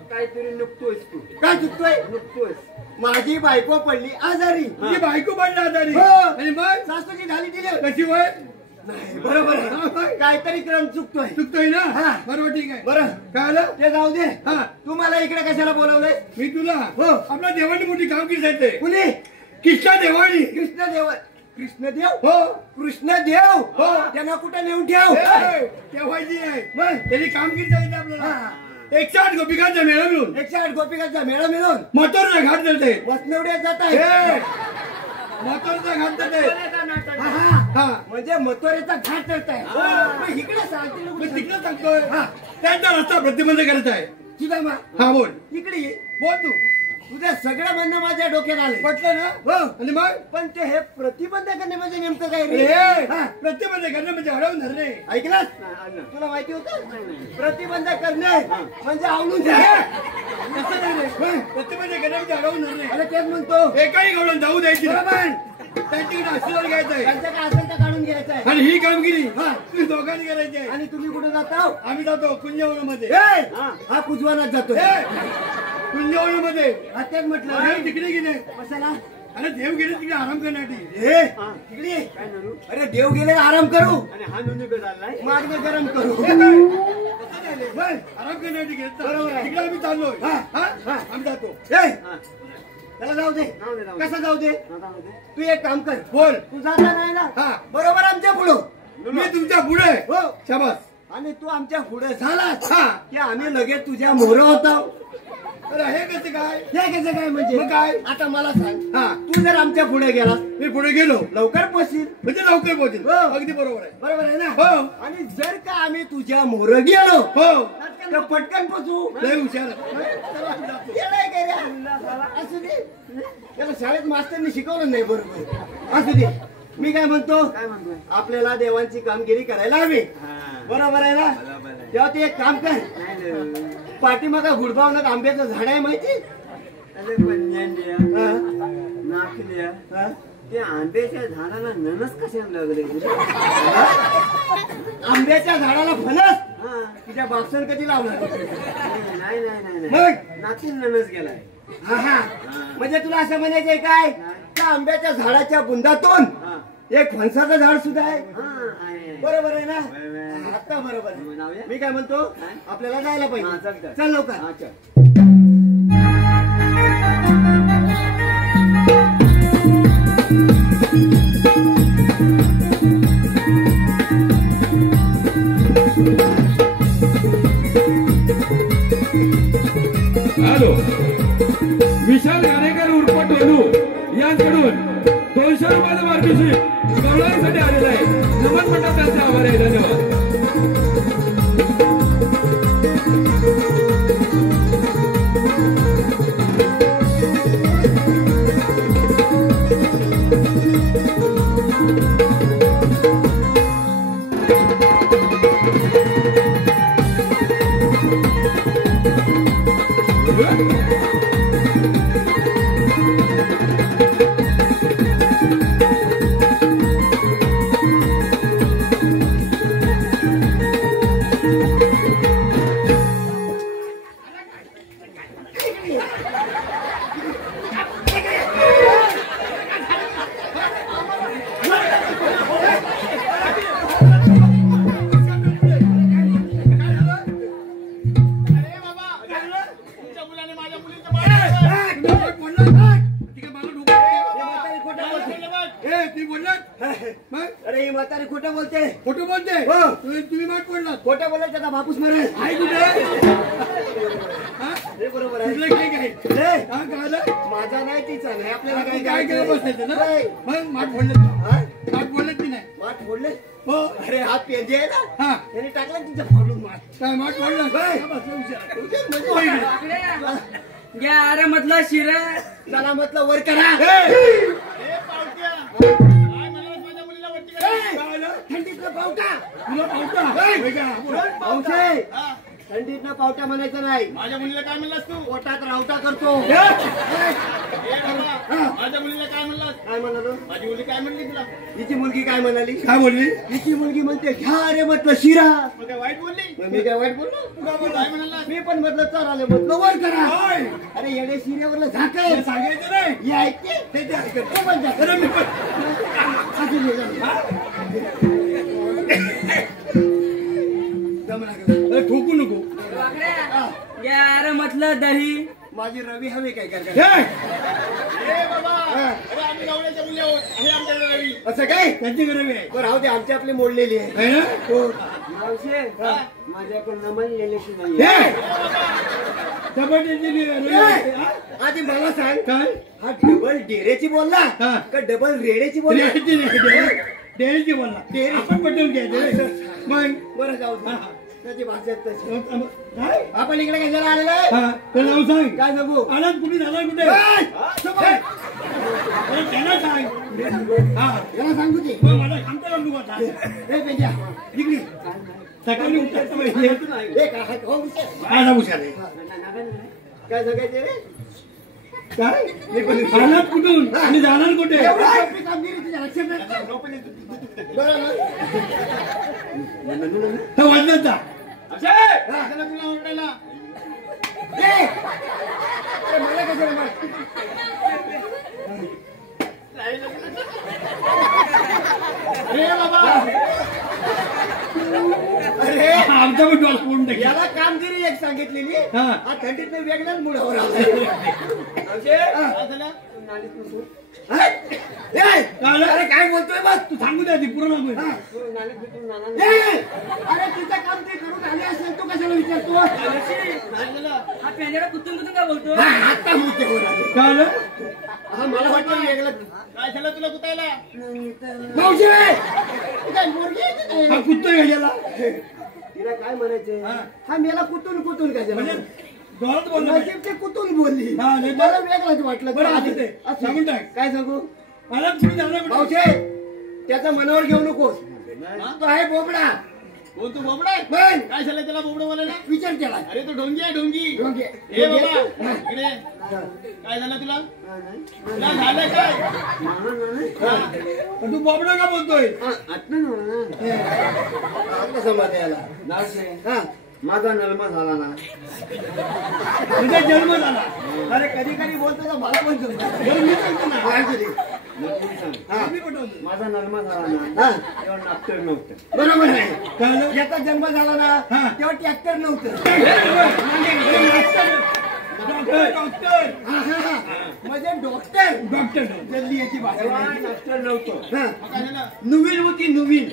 काहीतरी नुकतोयस तू काय चुकतोय नुकतोयस माझी बायको पडली आजारी तुझी बायको पडली आजारी आणि मग सासूची झाली डिलिव्हरी कशी वय नाही बरोबर आहे काहीतरी क्रम चुकतोय ना बरोबर ठीक आहे बरं काय आलं ते जाऊ दे तू मला इकडे कशाला बोलवलंय मी तुला आपल्या देवानी मोठी कामगिरी सांगते कुणी कृष्णा देवानी कृष्णदेव हो कृष्णदेव हो त्यांना कुठं नेऊन ठेव ठेवायची आहे मग त्यांनी कामगिरी सांगितलं आपल्याला 108 गोपिकांचा मेळा मिळून 108 गोपिकांचा मेळा मिळून मथुरा घाट जाते वसनवड्यात जात आहे मथुरेचा घाट जाते म्हणजे मथुरेचा घाट करत आहे इकडे सांगते तिकडे सांगतोय त्यांचा रस्ता प्रतिबंध करत आहे तुझा हा बोल इकडे बोल तू तुझ्या सगळं म्हणणं माझ्या डोक्यात आलं. पटलं ना? हो. आणि मग पण ते हे प्रतिबंध करणे म्हणजे नेमकं काय रे? अरे हा. प्रतिबंध करणं म्हणजे अडवून धरणे. ऐकलास? तुला माहिती होतं प्रतिबंध करणे म्हणजे आवडून जाणे. तसं नाही रे. प्रतिबंध करणं म्हणजे अडवून धरणे. अरे तेच म्हणतो. एकाही घडून जाऊ द्यायची नाही. बरोबर. त्यांच्याकडे आशीर्वाद घ्यायचा आहे त्यांचं काय असेल तर काढून घ्यायचं आहे. आणि ही कामगिरी हा. तुम्ही दोघांनी करायची आहे. आणि तुम्ही कुठे जाता? आम्ही जातो कुंजवनामध्ये. हा कुजवानात जातो. कुंजवनामध्ये तेच म्हटलं. अरे तिकडे गेले. कशाला? अरे देव गेले तिकडे आराम करण्यासाठी. हे तिकडे ये. अरे देव गेले आराम करू. आणि हा नोंदी चाललाय मार्ग गरम करू. आराम करण्यासाठी गेले. बरोबर आहे. तिकडे आम्ही चाललोय. हा. हा? आम्ही जातो. ए, त्याला जाऊ दे. कसं जाऊ दे? तू एक काम कर. बोल. तू जाता नाही ना? हा. बरोबर आमच्या पुढं. मी तुमच्या पुढे. हो. शाबास. आणि तू आमच्या पुढे झालास हा. की आम्ही लगेच तुझ्या मोहर होतो. अरे हे कसं काय? हे कसं काय म्हणजे? मग काय? आता मला सांग. हा. तू जर आमच्या पुढे गेलास मी पुढे गेलो लवकर पोहोचशील. म्हणजे लवकर पोहोचेल. हो. अगदी बरोबर आहे. बरोबर आहे ना? हो. आणि जर का आम्ही तुझ्या मोहर गेलो हो. तर पटकन पोचू. लय हुशार. गेलाय का रे? असू दे. त्याला शाळेत मास्तरनी शिकवलं नाही बरोबर. असू दे. मी काय म्हणतो आपल्याला देवांची कामगिरी करायला हवी. बरोबर आहे ना? तेव्हा ते एक काम कर. पाठीमागा गुडबावनात आंब्याचं झाड आहे माहिती? नाकल्या ते आंब्याच्या झाडाला ननस कशाला लागले? आंब्याच्या झाडाला फणस तुझ्या बापसन कधी लावला? नाही नाही नाही मग? नातीन ननस गेलाय. हा हा. म्हणजे तुला असं म्हणायचंय काय? त्या आंब्याच्या झाडाच्या बुंदातून एक फणसाचं झाड सुद्धा आहे. बरोबर आहे ना? आता बरोबर आहे. मी काय म्हणतो आपल्याला जायला पाहिजे. चल लवकर. हॅलो, विशाल घाणेकर उर्फ टोलू यांकडून 200 रुपयाचं मार्गदर्शन कवळाईसाठी आलेलं आहे. नमन म्हणतात त्यांचे आभार आहे. धन्यवाद. अरे ही म्हातारी खोटं बोलते. खोटं बोलते. हो. तुम्ही माग पडलात. खोटं बोलायचं का बापूस मरेल. आहे कुठे? हे बरोबर आहे. तुझं काय काय? हे, हा कळलं? माझा नाही तिचा नाही. आपल्याला आपण काय काय केलं बसायचं ना? नाही. मग माठ फोडलेत का? हा? माठ फोडलेत की नाही? माठ फोडले. हो. अरे हा पेंजे आहे ना हा. त्याने टाकला तिच्या फोडून माठ. काय माठ फोडलं? होय. हा, बस, हुशार. म्हणजे हो, इकडे. घ्या अरे म्हटलं शिरे. चला म्हटलं वर करा. हे! ए, थंडीतलं पावटा. तुला पावता? हे का? पावसे थंडीतनं पावटा म्हणायचं नाही. माझ्या मुलीला काय म्हणलास तू? पोटात रावटा करतो. हे बाबा, माझ्या मुलीला काय म्हणलास? काय म्हणालो? माझी मुली काय म्हणली तुला? हिची मुलगी काय म्हणाली? काय बोलली? हिची मुलगी म्हणते घ्या अरे म्हटलं शिरा. मग काय वाईट बोलली? मग मी काय वाईट बोललो? काय म्हणाला? मी पण म्हटलं चालले म्हटलं वर करा. होय. अरे येडे शिरेवरलं झाकण. हे सांगायचं नाही. हे ऐकते ते ते ऐकत. तो पण झाकण. अरे मी पण- असू दे, जाऊ दे. अरे ठोकू नको. घ्या अरे म्हटलं दही. माझी रवी हवे काय हे! करणार? हे बाबा, अरे आम्ही नवऱ्याच्या मुली आहोत. हे आमच्या रवी. असं काय? त्यांची गरज आहे. बरं राहू दे आमची आपली मोडलेली आहे. है ना? हो. मावशे माझ्याकडून नमन लिहिल्याशी नाही. हे! जबरदस्ती रवी. हा? आधी मला सांग काय? हा डबल डेरेची बोलला हा. का डबल रेडेची बोलला? डेअरीची नाही, डेअरीची बोलला. डेअरी. आपण पटवून घ्यायचं. मग बरं जाऊ दे. हा, हा. त्याची भाषा आहे तशी. काय आपण इकडे कशाला आलेलो आहे? हा ते नाव सांग काय सांगू? आलात कुठे झाला कुठे ए! समोर! अरे त्यांना सांग हा याला सांगू दे. मग मला सांगता का तू आता ए, पेंड्या, इकडे. सकाळी उठायचं पाहिजे ए, काय हो, हुशार. माझा हुशार आहे काय सांगायचे रे? काय आलात कुठून आणि जाणार कुठे एवढी सोपी कामगिरी तुझ्या लक्षात नाही? बरोबर. हे वाजत जा अक्षय त्याला तुला ओरडायला ए! ए, मला कशाला मार? अरे बाबा अरे आमचा पण डॉल फोडून टाकेल. याला कामगिरी एक सांगितलेली. हा. हा थंडीत वेगळ्याच मुडावर आलाय. काय झालं हा? ए! अरे काय बोलतोय बस तू सांगू द्या ती पूर्ण नाव हा. आहे. ए! अरे तुझं काम ते करून आले असेल तू कशाला विचारतो? काय झालं हा पेंड्याला कुतून कुतून काय बोलतो हा, आता मुद्द्यावर आले. काय आलं? हा, मला वाटलं वेगळं. काय झालं तुला कुतायला मावशी! तू काय पोरगी आहे का काय? हा कुत्तोय कशाला तिला काय म्हणायचंय? हा. हा मेला कुतून कुतून कशाला? म्हणजे डोळ्यात बोललं पाहिजे. नशीब ते कुतून बोलली. हा, नाही तर- मला वेगळंच वाटलं. बरं, आधी- असू दे. असू. सांगून टाक. काय सांगू? आलात कुठे जाणार कुठे मावशे त्याचा मनावर घेऊ नकोस. तो आहे बोबडा. बोल तू बोबडा आहे? पण काय झालं त्याला बोबडं बोलायला विचार केला. अरे तो ढोंगी आहे ढोंगी ढोंगी. ए बाबा ढोंगी. इकडे काय झालं तुला तुला झालं काय पण तू बोबडा का बोलतोय आता समज याला. हा. माझा नलमा झाला ना तुझा जन्म झाला अरे कधी कधी बोलतो तर मला पण समजतं. मी सांगतो ना. काय कधी? हा. मी पटवतो. माझा नलमा झाला ना हा. तेव्हा नागपूर नव्हतं. बरोबर आहे. काय झालं? याचा जन्म झाला ना हा. तेव्हा ट्रॅक्टर नव्हतं. डॉक्टर डॉक्टर हा, हा, हा. म्हणजे डॉक्टर डॉक्टर जल्दी याची तेव्हा भाषा. नागपूर नव्हतं. हा. काय झालं नवीन होती नवीन.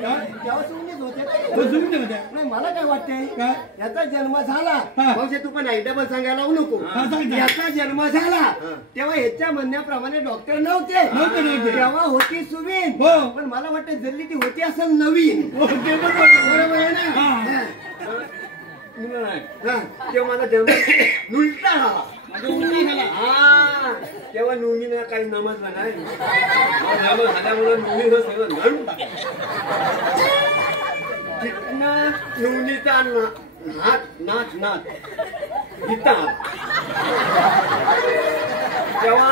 तेव्हा सुनीच होते ना. तो जुमते होत्या नाही मला काय वाटतंय काय? याचा जन्म झाला हा. म्हणजे तू पण डबल सांगायला लावू नको. हा, सांग. याचा जन्म झाला तेव्हा ह्याच्या म्हणण्याप्रमाणे डॉक्टर नव्हते. नव्हते. तेव्हा होती सुवीन. हो. पण मला वाटतं जल्ली ती होती असं नवीन. हो, ते पण बरोबर. बरोबर आहे ना? हा. मुलं नाही. हा. तेव्हा माझा जन्म उलटा झाला. म्हणजे उलटी झाला हा तेव्हा नोंदीला काही नमजलं नाही. जन्म झाल्यामुळे नोंदीचं सगळं घालून टाकलं. तिथनं नोंदीचा नाच गीता तेव्हा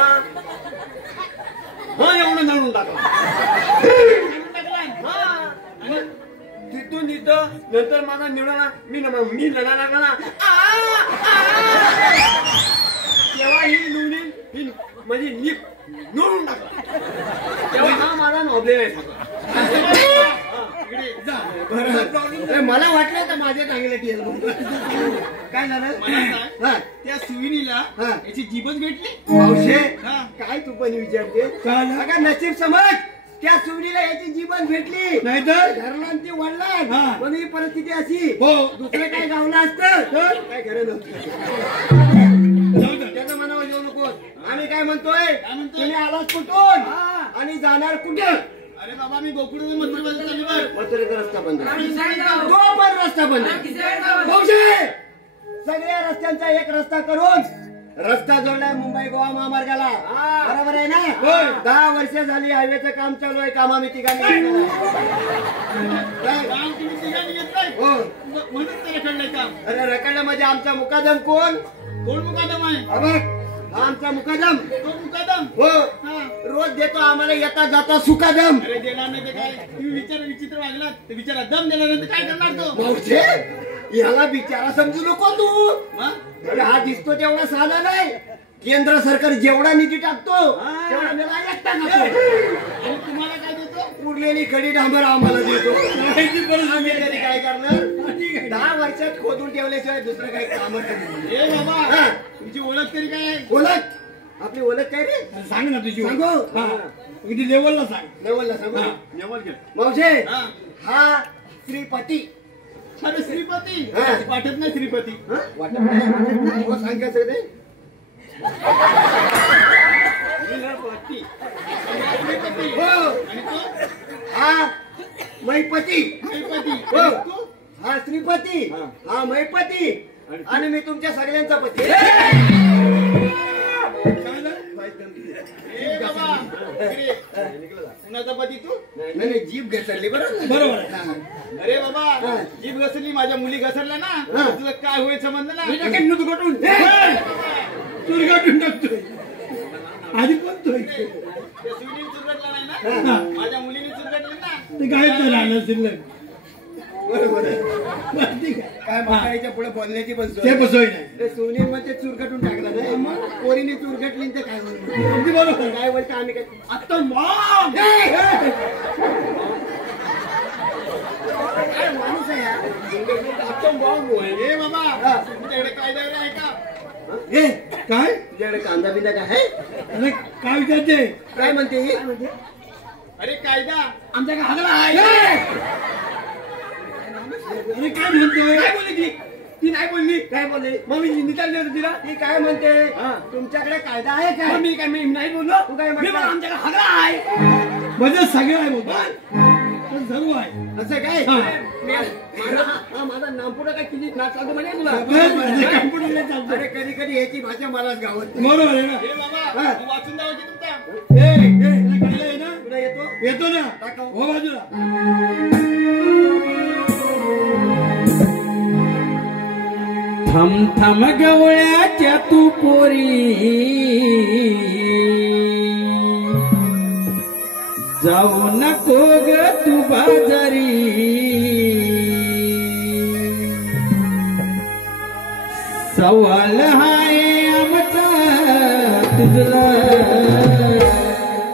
हा एवढं जाणून टाकला. हा. आणि तिथून इथं नंतर माझा निवडा मी लढा लागला ना तेव्हा ही नोंदी ही म्हणजे नोंदून टाकला. तेव्हा हा माझा नॉबलेला आहे सगळा. ए, मला वाटलं तर माझ्या चांगलं टीएल काय झालं? मला सांग, हा. त्या सुविनीला हा. याची जीभच भेटली मावशे हा. काय तू पण विचारते? काय झालं? अगं नशीब समज त्या सुवडीला याची जीवन भेटली. नाहीतर घरला ती वडला हा. पण ही परिस्थिती अशी हो. दुसरं काय गावलं असतं तर? काय खरं नव्हतं. जाऊ दे. त्याचं मनावर घेऊ नकोस. आम्ही काय म्हणतोय म्हणतोय? तुम्ही आलात कुठून आणि जाणार कुठं? अरे बाबा मी गोकुळून मथुरेपर्यंत चालली बघ. मथुरेचा रस्ता बंद आहे. किती तो पण रस्ता बंद आहे. भाऊजी, सगळ्या रस्त्यांचा एक रस्ता करून रस्ता जोडलाय मुंबई गोवा महामार्गाला. बरोबर आहे ना? 10 वर्ष झाली हायवेचं काम चालू आहे. काम आम्ही तिघांनी केलं. काय? काम तुम्ही तिघांनी घेतलंय हो. म्हणून त्याला कळलंय काम. अरे रखडलं म्हणजे आमचा मुकादम कोण? कोण मुकादम आहे हा बघ, हा आमचा मुकादम. तो मुकादम हो. हा. रोज देतो आम्हाला येता जाता सुकादम. अरे देणार नाही ते काय तुम्ही विचित्र वागलात ते विचारा दम देणार नाही तर काय करणार तो मावशे, याला बिचारा समजू नको तू. हा? अरे हा दिसतो तेवढा साधा नाही. केंद्र सरकार जेवढा निधी टाकतो तेवढा मला एकटा खातो. आणि तुम्हाला काय देतो उरलेली खडी डांबर आम्हाला देतो. माहिती परत आम्ही तरी काय करणार? ठीक आहे. 10 वर्षात खोदून ठेवल्याशिवाय दुसरं काही काम नाही. ए बाबा हा. तुमची ओळख तरी काय आहे ओळख आपली ओळख काय रे? सांग ना तुझी सांगू? हा. किती लेवलला सांग लेवलला सांगू? हा. नेवल घ्या मावशे, हा. हा श्रीपती. अरे श्रीपती हा. वाटत नाही श्रीपती हा? वाटत नाही? हो, सांग कसं ते? श्रीपती हो. आणि तो हा मैपती श्रीपती. हो. तू? हा श्रीपती हा मैपती आणि मी तुमच्या सगळ्यांचा पती ए बाबा इकडे. कुणाचा पती तू? नाही जीभ घसरली बरोबर अरे बाबा जीभ घसरली, माझ्या मुली घसरल्या ना, तुला काय होईल समजलं ना? चुरगाटून टाकतोय आधी कोणतोय ते सुनील चुरगटला नाही ना, माझ्या मुलीने चुरगटली ना. ते काहीच नाही राहिलं शिल्लक बरोबर आहे. माहिती का? काय म्हातारीच्या पुढे बोलण्याची पण सोय ते नाही. बसोय नाही ते सोनी मध्ये चुरकटून टाकला नाही मग पोरीने चुरकटली ते काय म्हणतो अगदी बरोबर काय बोलतो आम्ही काय आता मॉम काय माणूस आहे हा? ए बाबा तुमच्याकडे कायदा वगैरे आहे का? ए, काय तुझ्याकडे कांदा बिंदा काय आहे? अरे काय विचारते काय म्हणते ही? अरे कायदा आमच्या काय हागला आहे अरे काय म्हणतोय काय बोलली ती नाही बोलली. काय बोलली मग मी निकाल होतो तिला. ती काय म्हणते तुमच्याकडे कायदा आहे मग काय मी काय मी नाही बोललो. तू काय मी म्हणतो? म्हणलं आमच्याकडे हागला आहे. म्हणजे सगळं आहे बोलतो पण सर्व आहे असं काय हा. माझा नामपुडा काय किती नाच चालतो म्हणे तुला कम्प्युटर नाही चालतो अरे कधी कधी याची भाषा मलाच गावत बरोबर आहे ना ए बाबा हा. तू वाचून द्यावं की तुमचा? ए तुला कळलं आहे ना तुला येतो येतो ना दाखव. हो बाजूला थम थम गवळ्याच्या तू पोरी जाऊ नको ग तू बाजारी सवाल हाय आमचा तुझला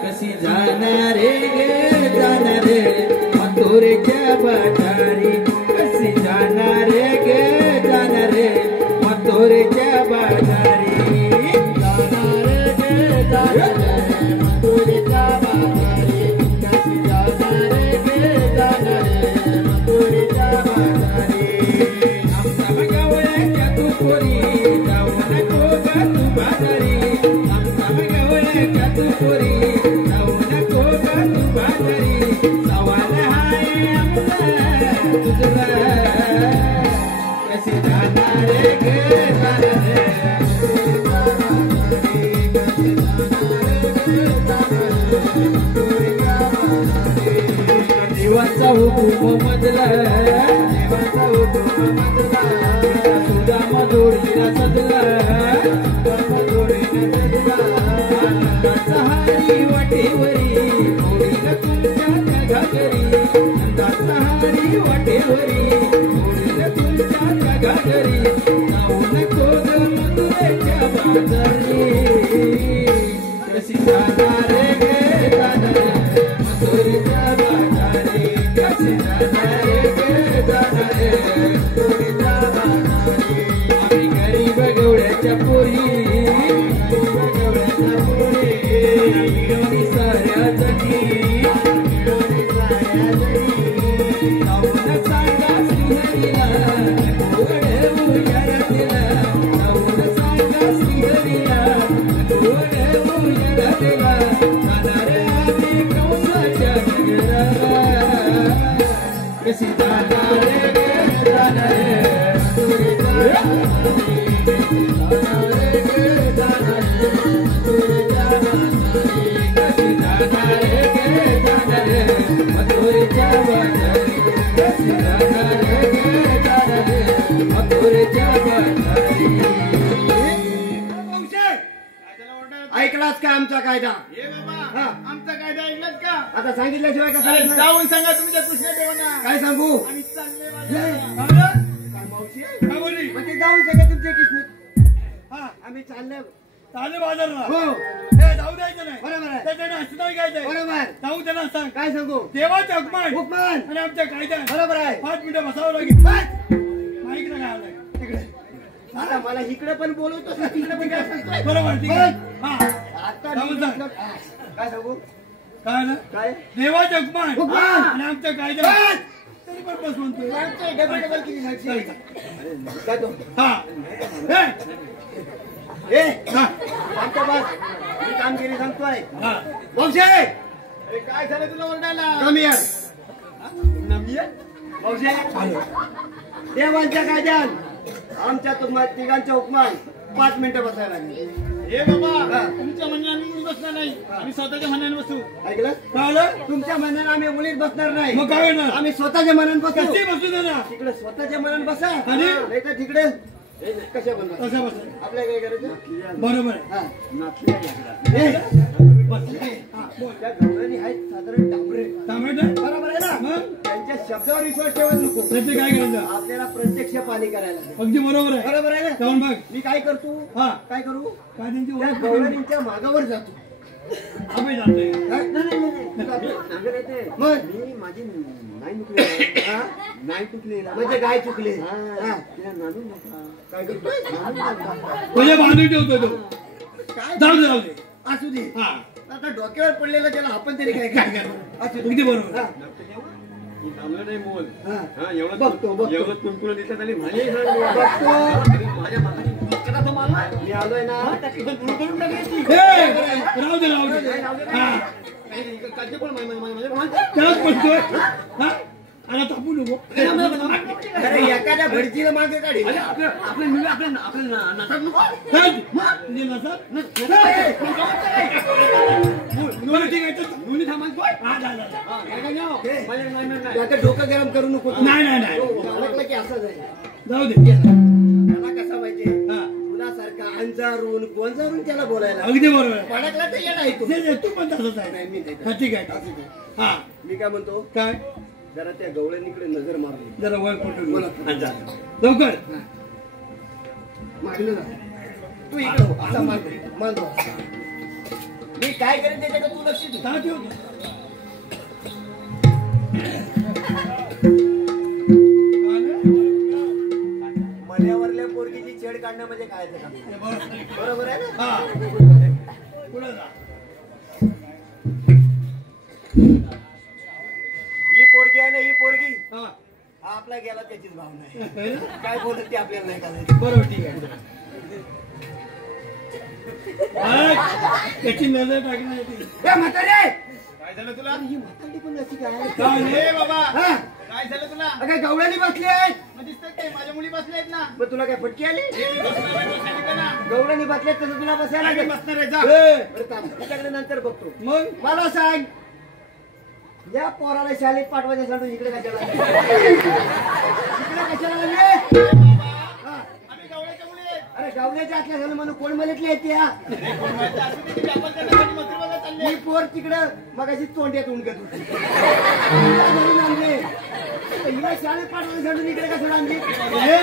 कशी जाणार गे जाणार मथुरेच्या बाजारी कशी जाणार गे जाणार मथुरेच्या बाजारी जाणार गे जाणार मथुरेच्या बाजारी कशी जाणार गे जाणार मथुरेच्या बाजारी आमचा गवळ्याच्या तू पोरी जाऊ नको ग तू बाजारी आमचा गवळ्याच्या तू पोरी जाऊ नको ग तू बाजारी सवाल हाय आमचा तुझला कशी जाणार गे देवाचा हुकूम मजला देवाचा हुकूम मजला सुधा मधोडीला सजला सहारी वाटेवरी होळीला तुमच्या घरी सहारी वाटेवरी होळीला तुमच्या घरी जाऊ नको ग मथुरेच्या बाजारी कशी जाणार गे जाणार मथुरेच्या बाजारी कशी जाणार गे जाणार मथुरेच्या बाजारी आम्ही गरीब गवळ्याच्या पोरी गवळ्याच्या पोरी मिळवणी साऱ्या जणी मिळवणी साऱ्या जणी जाऊन सांगा श्रीहरीला गोडे उयार दिला जाऊन सांगा श्रीहरीला गोडे उयार दिला जाणार आम्ही कंसाच्या नगराला कशी जाणार गे जाणार मथुरेच्या जाणार गे जाणार मथुरेच्या कशी जाणार गे जाणार मथुरेच्या बाजारी कशी जाणार गे जाणार मथुरेच्या बाजारी कायद्याला ओरडायला- ऐकलाच का आमचा कायदा ए बाबा हा. आमचा कायदा ऐकलाच का? आता सांगितल्याशिवाय अरे कसं जाऊन सांगा तुमच्या कृष्ण देवांना. काय सांगू आम्ही चालले बाजाराला. काय मावशी काय बोलली मग ते जाऊ सगळे तुमचे कृष्ण हा आम्ही चालले चालू बाजारला हो हे जाऊ द्यायचं नाही बरोबर आहे. त्याच्याने असं नाही घ्यायचंय बरोबर जाऊ त्यांना सांग काय सांगू देवाचे हुकमान हुकमान आणि आमच्या कायद्यात बरोबर आहे 5 मिनिटं बसावं लागेल बस. माहिती ना काय आलंय तिकडे आता मला इकडे पण बोलवतोस ना तिकडे पण काय सांगतोय बरोबर ठीक आहे हा आता जाऊ मी सांग. म्हटलं, काय सांगू काय ना काय देवाचे हुकमान हुकमान. आणि आमच्या कायद्यात तरी पण बस म्हणतोय डबल डबल किती सांगशील? काय तो हा हे ए हा आमच्या बस मी कामगिरी सांगतोय हा वंशे अरे काय झालं तुला ओरडायला? कमी यार नामी आहे मावशे देवांच्या कायद्यात आमच्या तुम्हाला तिघांच्या हुकमान 5 मिनिटं बसायला लागली. हे बाबा तुमच्या म्हणण्याने आम्ही बसणार नाही आम्ही स्वतःच्या म्हणण्याने बसू. ऐकलं कळलं तुमच्या मनाने आम्ही मुलीत बसणार नाही. मग काय होणार आम्ही स्वतःच्या मनाने बसू. कशी बसू दे ना तिकडे स्वतःच्या मनाने बसा आणि? नाही तर तिकडे कशा बनवा कशा बस आपल्या काय करायचं बरोबर आहे. हा. नाचल्या ए, बसले त्या गवळणी आहेत साधारण डांबरे टमाटर बरोबर आहे ना मग त्यांच्या शब्दावर विश्वास ठेवत नको. त्याचे काय करायचं आपल्याला प्रत्यक्ष पाणी करायला लागेल. अगदी बरोबर आहे बरोबर आहे ना जाऊन बघ मी काय करतो हा काय करू काय त्यांची त्या ओळख गवळणींच्या मागावर जातो. आम्ही जातोय हा? मग मी माझी नाही चुकली हा? नाही चुकली म्हणजे गाय चुकले हा. तिला नांदून नका काय करतोय तुझ्या बांधून ठेवतोय तो काय जाऊ दे असू दे हा आता डोक्यावर पडलेला त्याला आपण तरी काय काय असू दे. अगदी बरोबर हा. थांबलं नाही मोल हा. हा एवढं बघतो. एवढं कुणकुण दिसत आणि माझे बघतो. माझ्या माताची करा तो मला मी आलोय ना करून टाकली राहू दे हा कालचे पण त्यालाच म्हणतोय हा आता तापू नको अरे एखाद्या भडजीला मागे काढी आपल्या मुली आपल्या नाटक नको म्हणजे नसत मुली थांबायचं आता डोकं गरम करू नको तू. नाही नाही नाही ओळखलं की असं जाईल जाऊ दे त्याला कसं माहितीये हा तुलासारखा अंजारून गोंजारून त्याला बोलायला अगदी बरोबर आहे. पडकला तर येणार आहे तू. तू पण तसंच आहे नाही, मी नाही. हा, ठीक आहे हा मी काय म्हणतो काय जरा त्या गवळणीकडे नजर मारली जरा वर कुठून बोला. लवकर मागलं जा. तू इकडे हो. असा मागतो मी काय करेन त्याच्याकडे तू लक्ष दे. का ठेव मण्यावरल्या पोरगीची छेड काढणं म्हणजे काय ते काम? बरोबर आहे ना हा पुढे जा ही पोरगी आहे ना ही पोरगी हा हा आपला गेला त्याचीच भावना आहे. कळलं? काय बोलत ते आपल्याला नाही करायचं. बरोबर ठीक आहे त्याची नजर टाकली होती ए, म्हातारे! काय झालं तुला ही म्हातारी पण अशी काय काय हे नाही? बाबा हा? काय झालं तुला अगं गवळणी बसली आहेत मग दिसतंय काय माझ्या मुली बसल्या आहेत ना मग तुला काय फटकी आली सांगितलं ना गवळणी बसल्यात तसं तुला बसायला आम्ही लागेल. बसणार आहे जा ए, बरं थांब, त्याच्याकडे नंतर बघतो. मग मला सांग या पोराला शाळेत पाठवायचं सांडून इकडे कशाला इकडे कशाला लागले? हा. आम्ही गवळ्याच्या मुली आहेत अरे गावण्याच्या आतल्या झालं म्हणून कोण मलेतली आहे त्या असू दे की आपण त्यांच्यासाठी मंत्री बघा चालले ही पोर तिकडं मगाशी तोंड्यात उंडकत होती हिला घरून आणले. तर हिला शाळेत पाठवायचं सांडून इकडे कशाला आणली? हे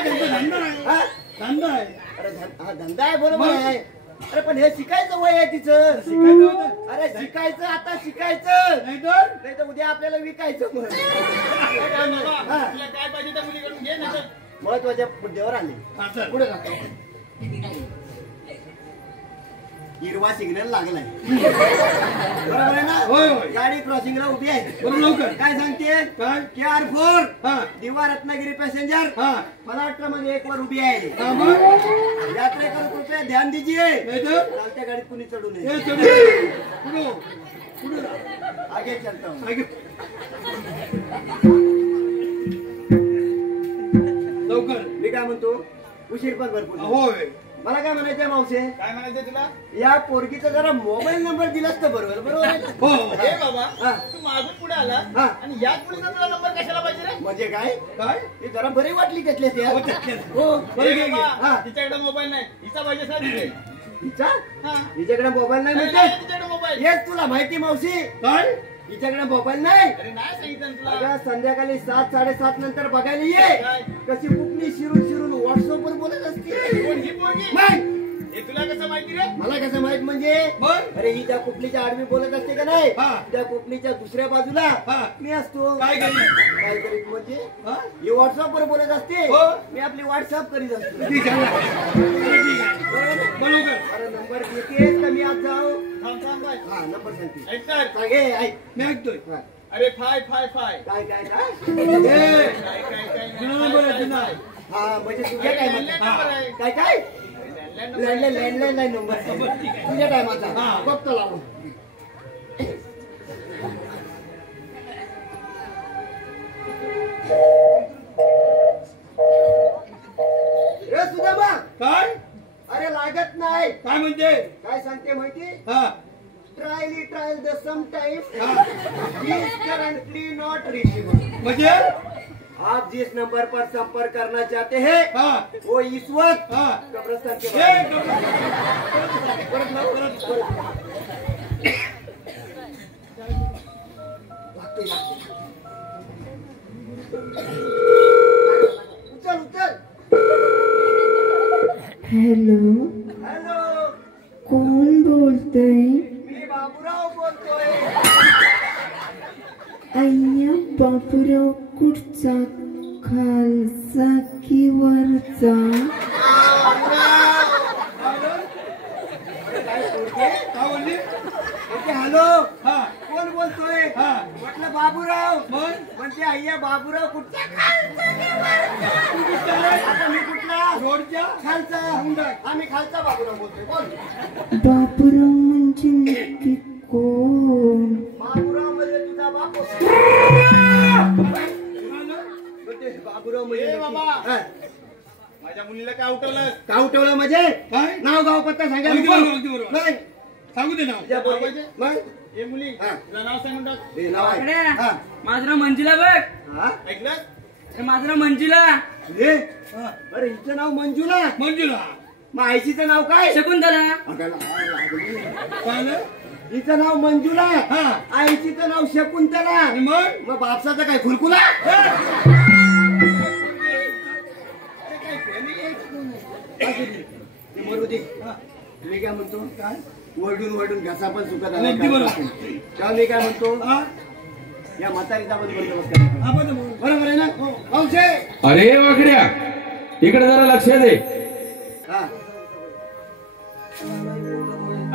त्यांचा धंदा आहे हा? धंदा आहे अरे हा धंदा आहे बरोबर आहे अरे पण हे शिकायचं वय आहे तिचं शिकायचं होतं अरे शिकायचं आता शिकायचं नाही तर नाही तर उद्या आपल्याला विकायचं मग बाबा हा. तुला काय पाहिजे त्या मुलीकडून घे ना महत्वाच्या मुद्द्यावर आले हा, चल. पुढे जातो हिरवा सिग्नल लागलाय बरोबर आहे ना होय, होय. गाडी क्रॉसिंगला उभी आहे बोल लवकर काय सांगते काय KR4 हा दिवा रत्नागिरी पॅसेंजर हा महाराष्ट्रामध्ये 1 वर उभी आहे हा मग यात्रेकर कृपया ध्यान दीजिए नाही तर चालत्या गाडीत कुणी चढू नये हे चढू पुढे पुढे आगे चलता हूं. लवकर मी काय म्हणतो उशीर पण भरपूर झाला. होय मला काय म्हणायचंय मावशे काय म्हणायचं तुला या पोरगीचा जरा मोबाईल नंबर दिलास तर बरोबर आहे ना? हो हे बाबा हा. तू मागून पुढे आला हा. आणि याच मुलीचा तुला नंबर कशाला पाहिजे रे म्हणजे काय काय ती जरा बरी वाटली त्यातल्या त्या हो, त्यातल्या. हो हे बरं बाबा, हा. तिच्याकडे मोबाईल नाही हिचा पाहिजे सर तिथे तिचा हा तिच्याकडे मोबाईल नाही नाही, म्हणते तिच्याकडे मोबाईल हेच तुला माहिती मावशी काय तिच्याकडे मोबाईल नाही अरे नाही सांगितलं ना तुला अगं संध्याकाळी 7-7:30 नंतर बघायला ये काय? कशी कुठली शिरून शिरून व्हॉट्सअप वर बोलत असते कोण ही पोरगी मग हे तुला कसं माहिती रे मला कसं माहित म्हणजे मग अरे ही त्या कुठलीच्या आडवी बोलत असते का नाही हा. त्या कुठलीच्या दुसऱ्या बाजूला हा. मी असतो काय करी काय करीत म्हणजे हा ही व्हॉट्सअप वर बोलत असते हो. मी आपली व्हॉट्सअप करीत असतो ठीक आहे बरोबर? बरोबर अरे नंबर घेतेस का मी आज जाऊ थांब थांब बाय हा नंबर सांगते ऐक तर सांगे ऐक मी ऐकतोय हा. अरे फाय फाय फाय काय काय काय ए, काय जुना नंबर आहे जुना हा म्हणजे तुझ्या टायमाचा नंबर आहे काय काय लँडलाईन लँडलाईन नाही नंबर आहे तुझ्या टायमाचा हा. बघतो लावून इज करंटली नॉट रीचेबल। म्हणजे आप जिस नंबर पर संपर्क करना चाहते हैं हाँ वो इस वक्त हाँ कब्रिस्तान के ये परत लाव, परत. उचल उचल. हॅलो, हॅलो, कोण बोलतय? मी बाबूराव बोलतोय. अय्या बापूराव, कुठचा? खालचा की वरचा? काय बोलली? ओके, हॅलो, हा कोण बोलतोय? हा म्हटलं बाबूराव. मग म्हणते अय्या बाबूराव कुठचा? तू कुठचा आहे? आता मी कुठला? रोडच्या खालचा. आम्ही खालचा बाबूराव बोलतोय. बोल. बापूराव म्हणजे नक्की कोण? बाबूराव म्हणजे तुझा बापू. बोलते, बाबूराव म्हणजे ए नक्की- बाबा. हा. माझ्या मुलीला काय उठवलं? का उठवलं म्हणजे? काय नाव गाव पत्ता सांगायला अगदी नको? बरोबर, अगदी बरोबर. नाही. सांगू दे नाव. त्या बरोबर. मग? ए मुली, हा. तुला नाव सांगून टाक. हे नाव आहे. वाकड्या, हा. माझं नाव मंजिला बघ. हा? ऐकलं? अरे माझं नाव मंजिला. हे? हा. अरे हिचं नाव मंजुला. मंजुला मग आईशीचं नाव काय? शकुंतला. अगं, लागली. काय ना? हिचं नाव मंजुला. हा. आईशीचं नाव शकुंतला. आणि मग मग बापसाचं काय खुलकुला? ते मरू दे. मी काय म्हणतो? काय वरडून वरडून घसा पण सुकत आला. अगदी बरोबर. तेव्हा मी काय म्हणतो? हा या म्हातारीचा पण बंदोबस्त करा. आपण बरोबर आहे ना? औषे. अरे वाकड्या, इकडे जरा लक्ष दे. हा.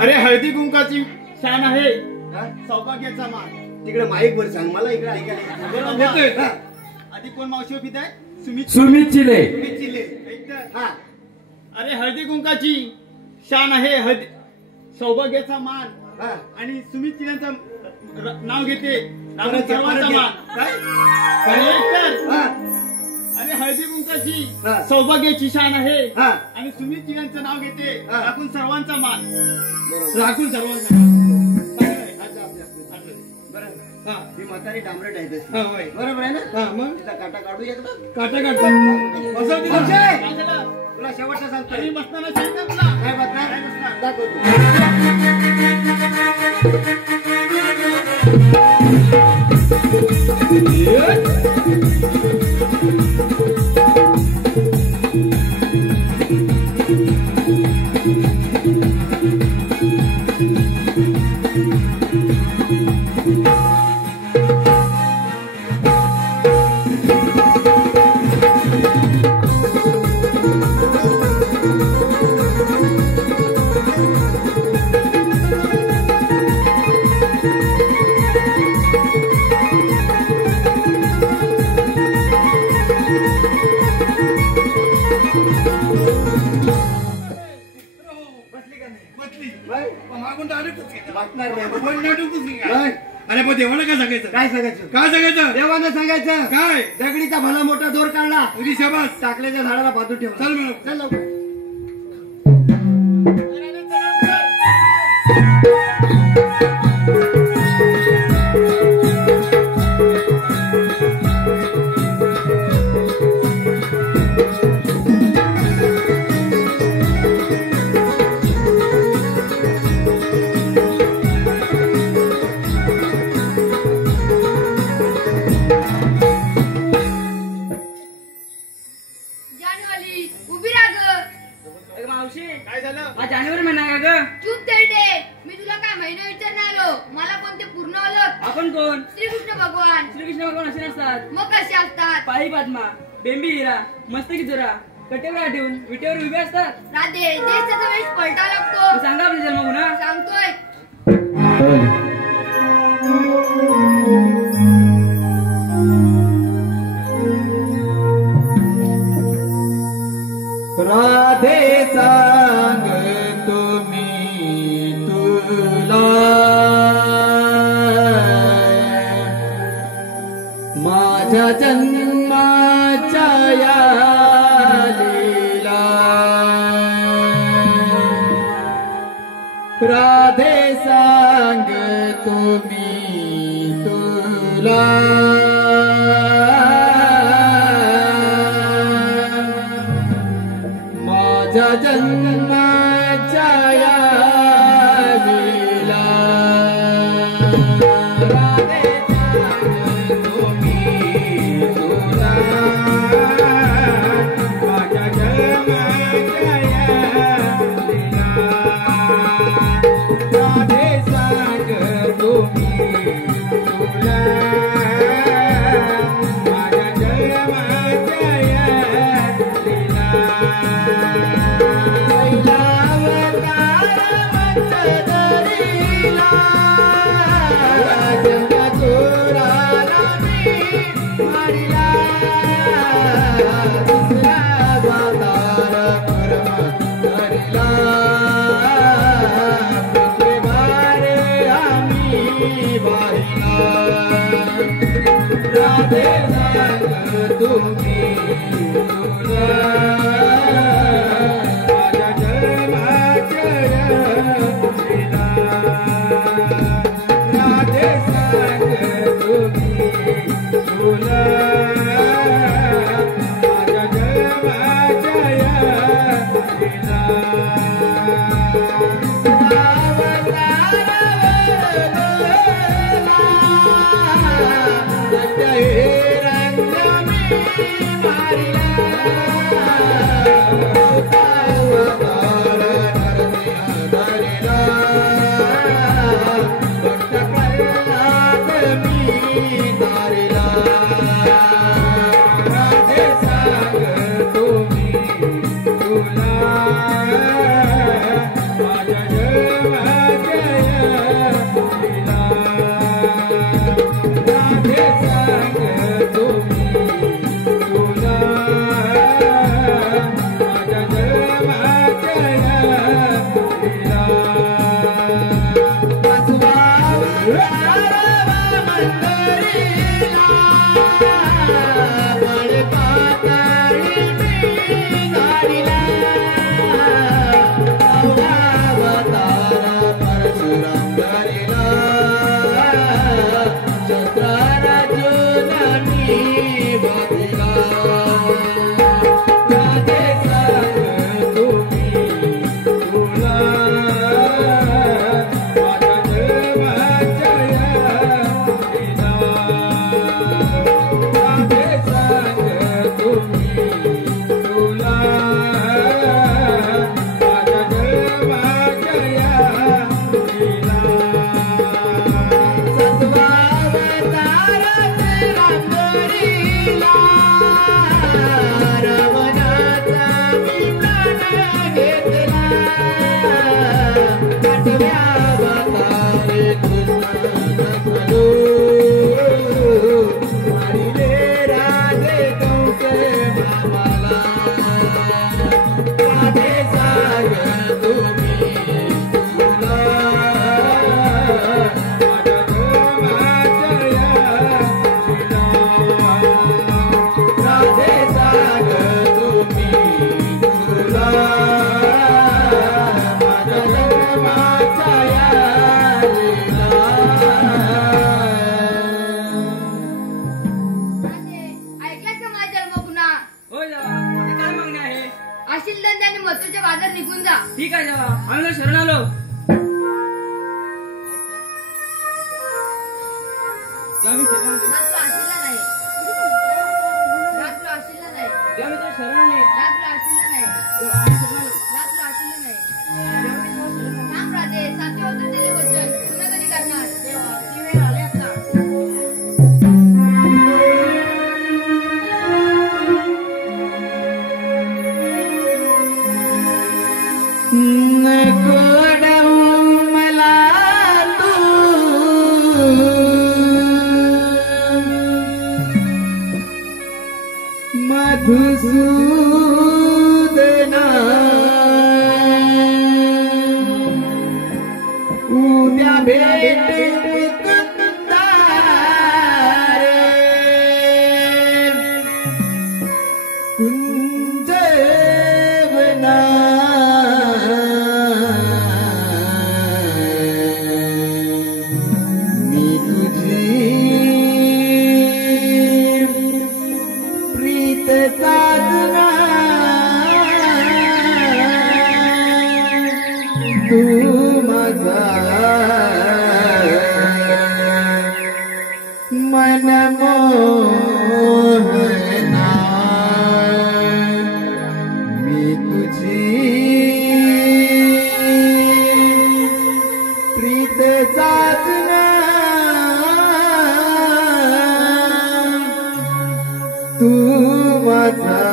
अरे हळदी कुंकाची शान आहे, हा? सौभाग्याचा मान. तिकडे माईक वर सांग, मला इकडे ऐकायला. बरोबर. येतोय. हा. आधी कोण मावशी पित आहे? सुमित सुमित चिले. तुम्ही चिल्ले. ऐक तर. हा. अरे हळदी कुंकाची शान आहे, हळदी सौभाग्याचा मान. हा. आणि सुमित चिल्यांचं नाव घेते, नाव परत घ्या, सर्वांचा परत घ्या. मान. काय? अरे ऐक तर. हा. अरे हळदी कुंकाची हा. सौभाग्याची शान आहे, हा. आणि सुमित चिल्यांचं नाव घेते, हा. राखून सर्वांचा मान. बरोबर. राखून सर्वांना बरं. हा ही म्हातारी डांबरट आहे तशी. हा होय बरोबर आहे ना? हा मग तिचा काटा काढू एकदा. काटा काढतात बसव तिला. औषे. काय झालं? तुला शेवटचं सांगतोय. आणि बसताना सांगितलं तुला काय बसणार? दाखव तू. बसली बाय. पण मागून डायरेक्टच गेला. बसणार नाही. पण नाटकच नाही बाय. काय. अरे पण देवाला काय सांगायचं काय सांगायचं? काय सांगायचं देवानं सांगायचं. काय दगडीचा भला मोठा दोर काढला, उदी शाबास टाकल्याच्या झाडाला बाजू ठेवला. चल म्हणून चल लवकर. जानवाली उभी राहा ग. अरे मावशी, काय झालं? हा जानेवारी महिना का ग? चूप तेरडे. मी तुला काय महिना विचारणार आलो. मला कोणते पूर्ण ओळख? आपण कोण? श्रीकृष्ण भगवान. श्रीकृष्ण भगवान असे नसतात. मग कसे असतात? पायी पद्मा, बेंबी हिरा, मस्तकी जोरा, कटेवर ठेवून विटेवर उभे असतात. राधे देशाचा वेश पलटावा तू लागतो. सांगा आपल्या जन्म पुन्हा. सांगतोय. राधे सांगतो मी तुला माझ्या जन्माच्या या लीला राधे सांगतो मी तुला तुला माझ्या जन्माच्या या वेळेला राधे सांगतो मी तुला माझ्या जन्माच्या या वेळेला राधे सांगतो मी तुला माझ्या जन्माच्या या वेळेला राधे सांगतो मी तुला माझ्या जन्माच्या वेळेला राधे सांगतो मी तुला माझ्या जन्माच्या वेळेला ठीक आहे जेव्हा आम्ही शरण आलो शरण आले मधुसूदना उद्या भेट कुंजवना मी तुझी मनमोहना मी तुझी प्रीत साधना तू माझा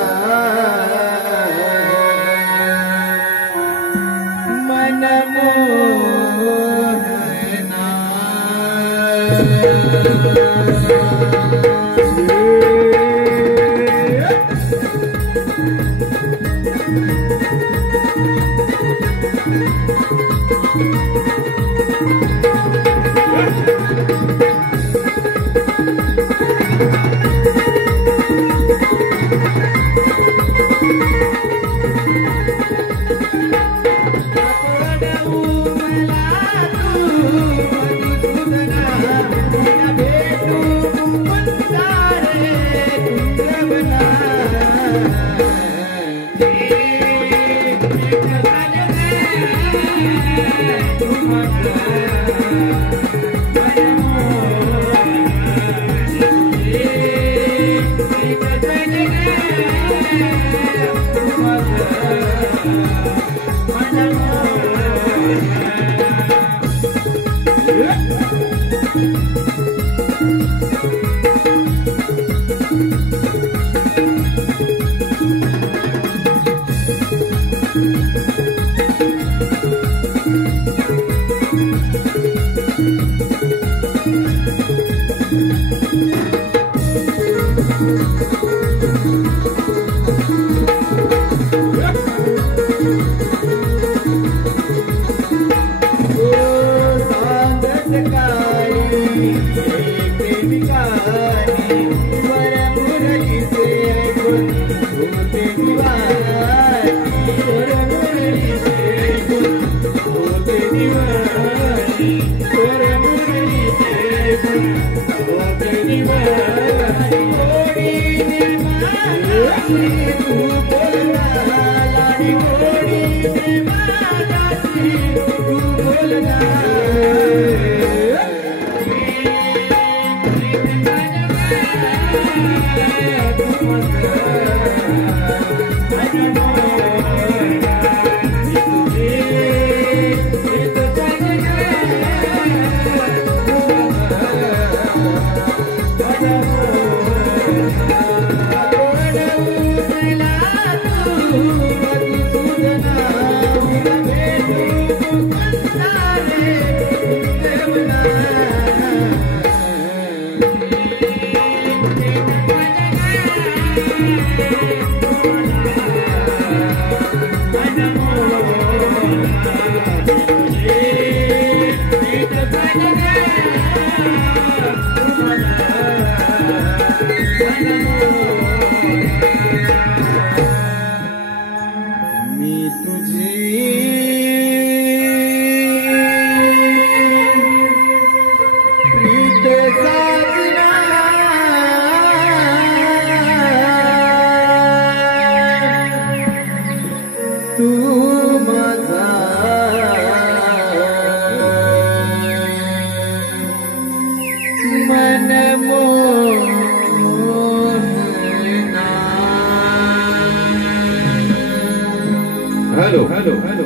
हेलो हेलो हेलो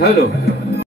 हेलो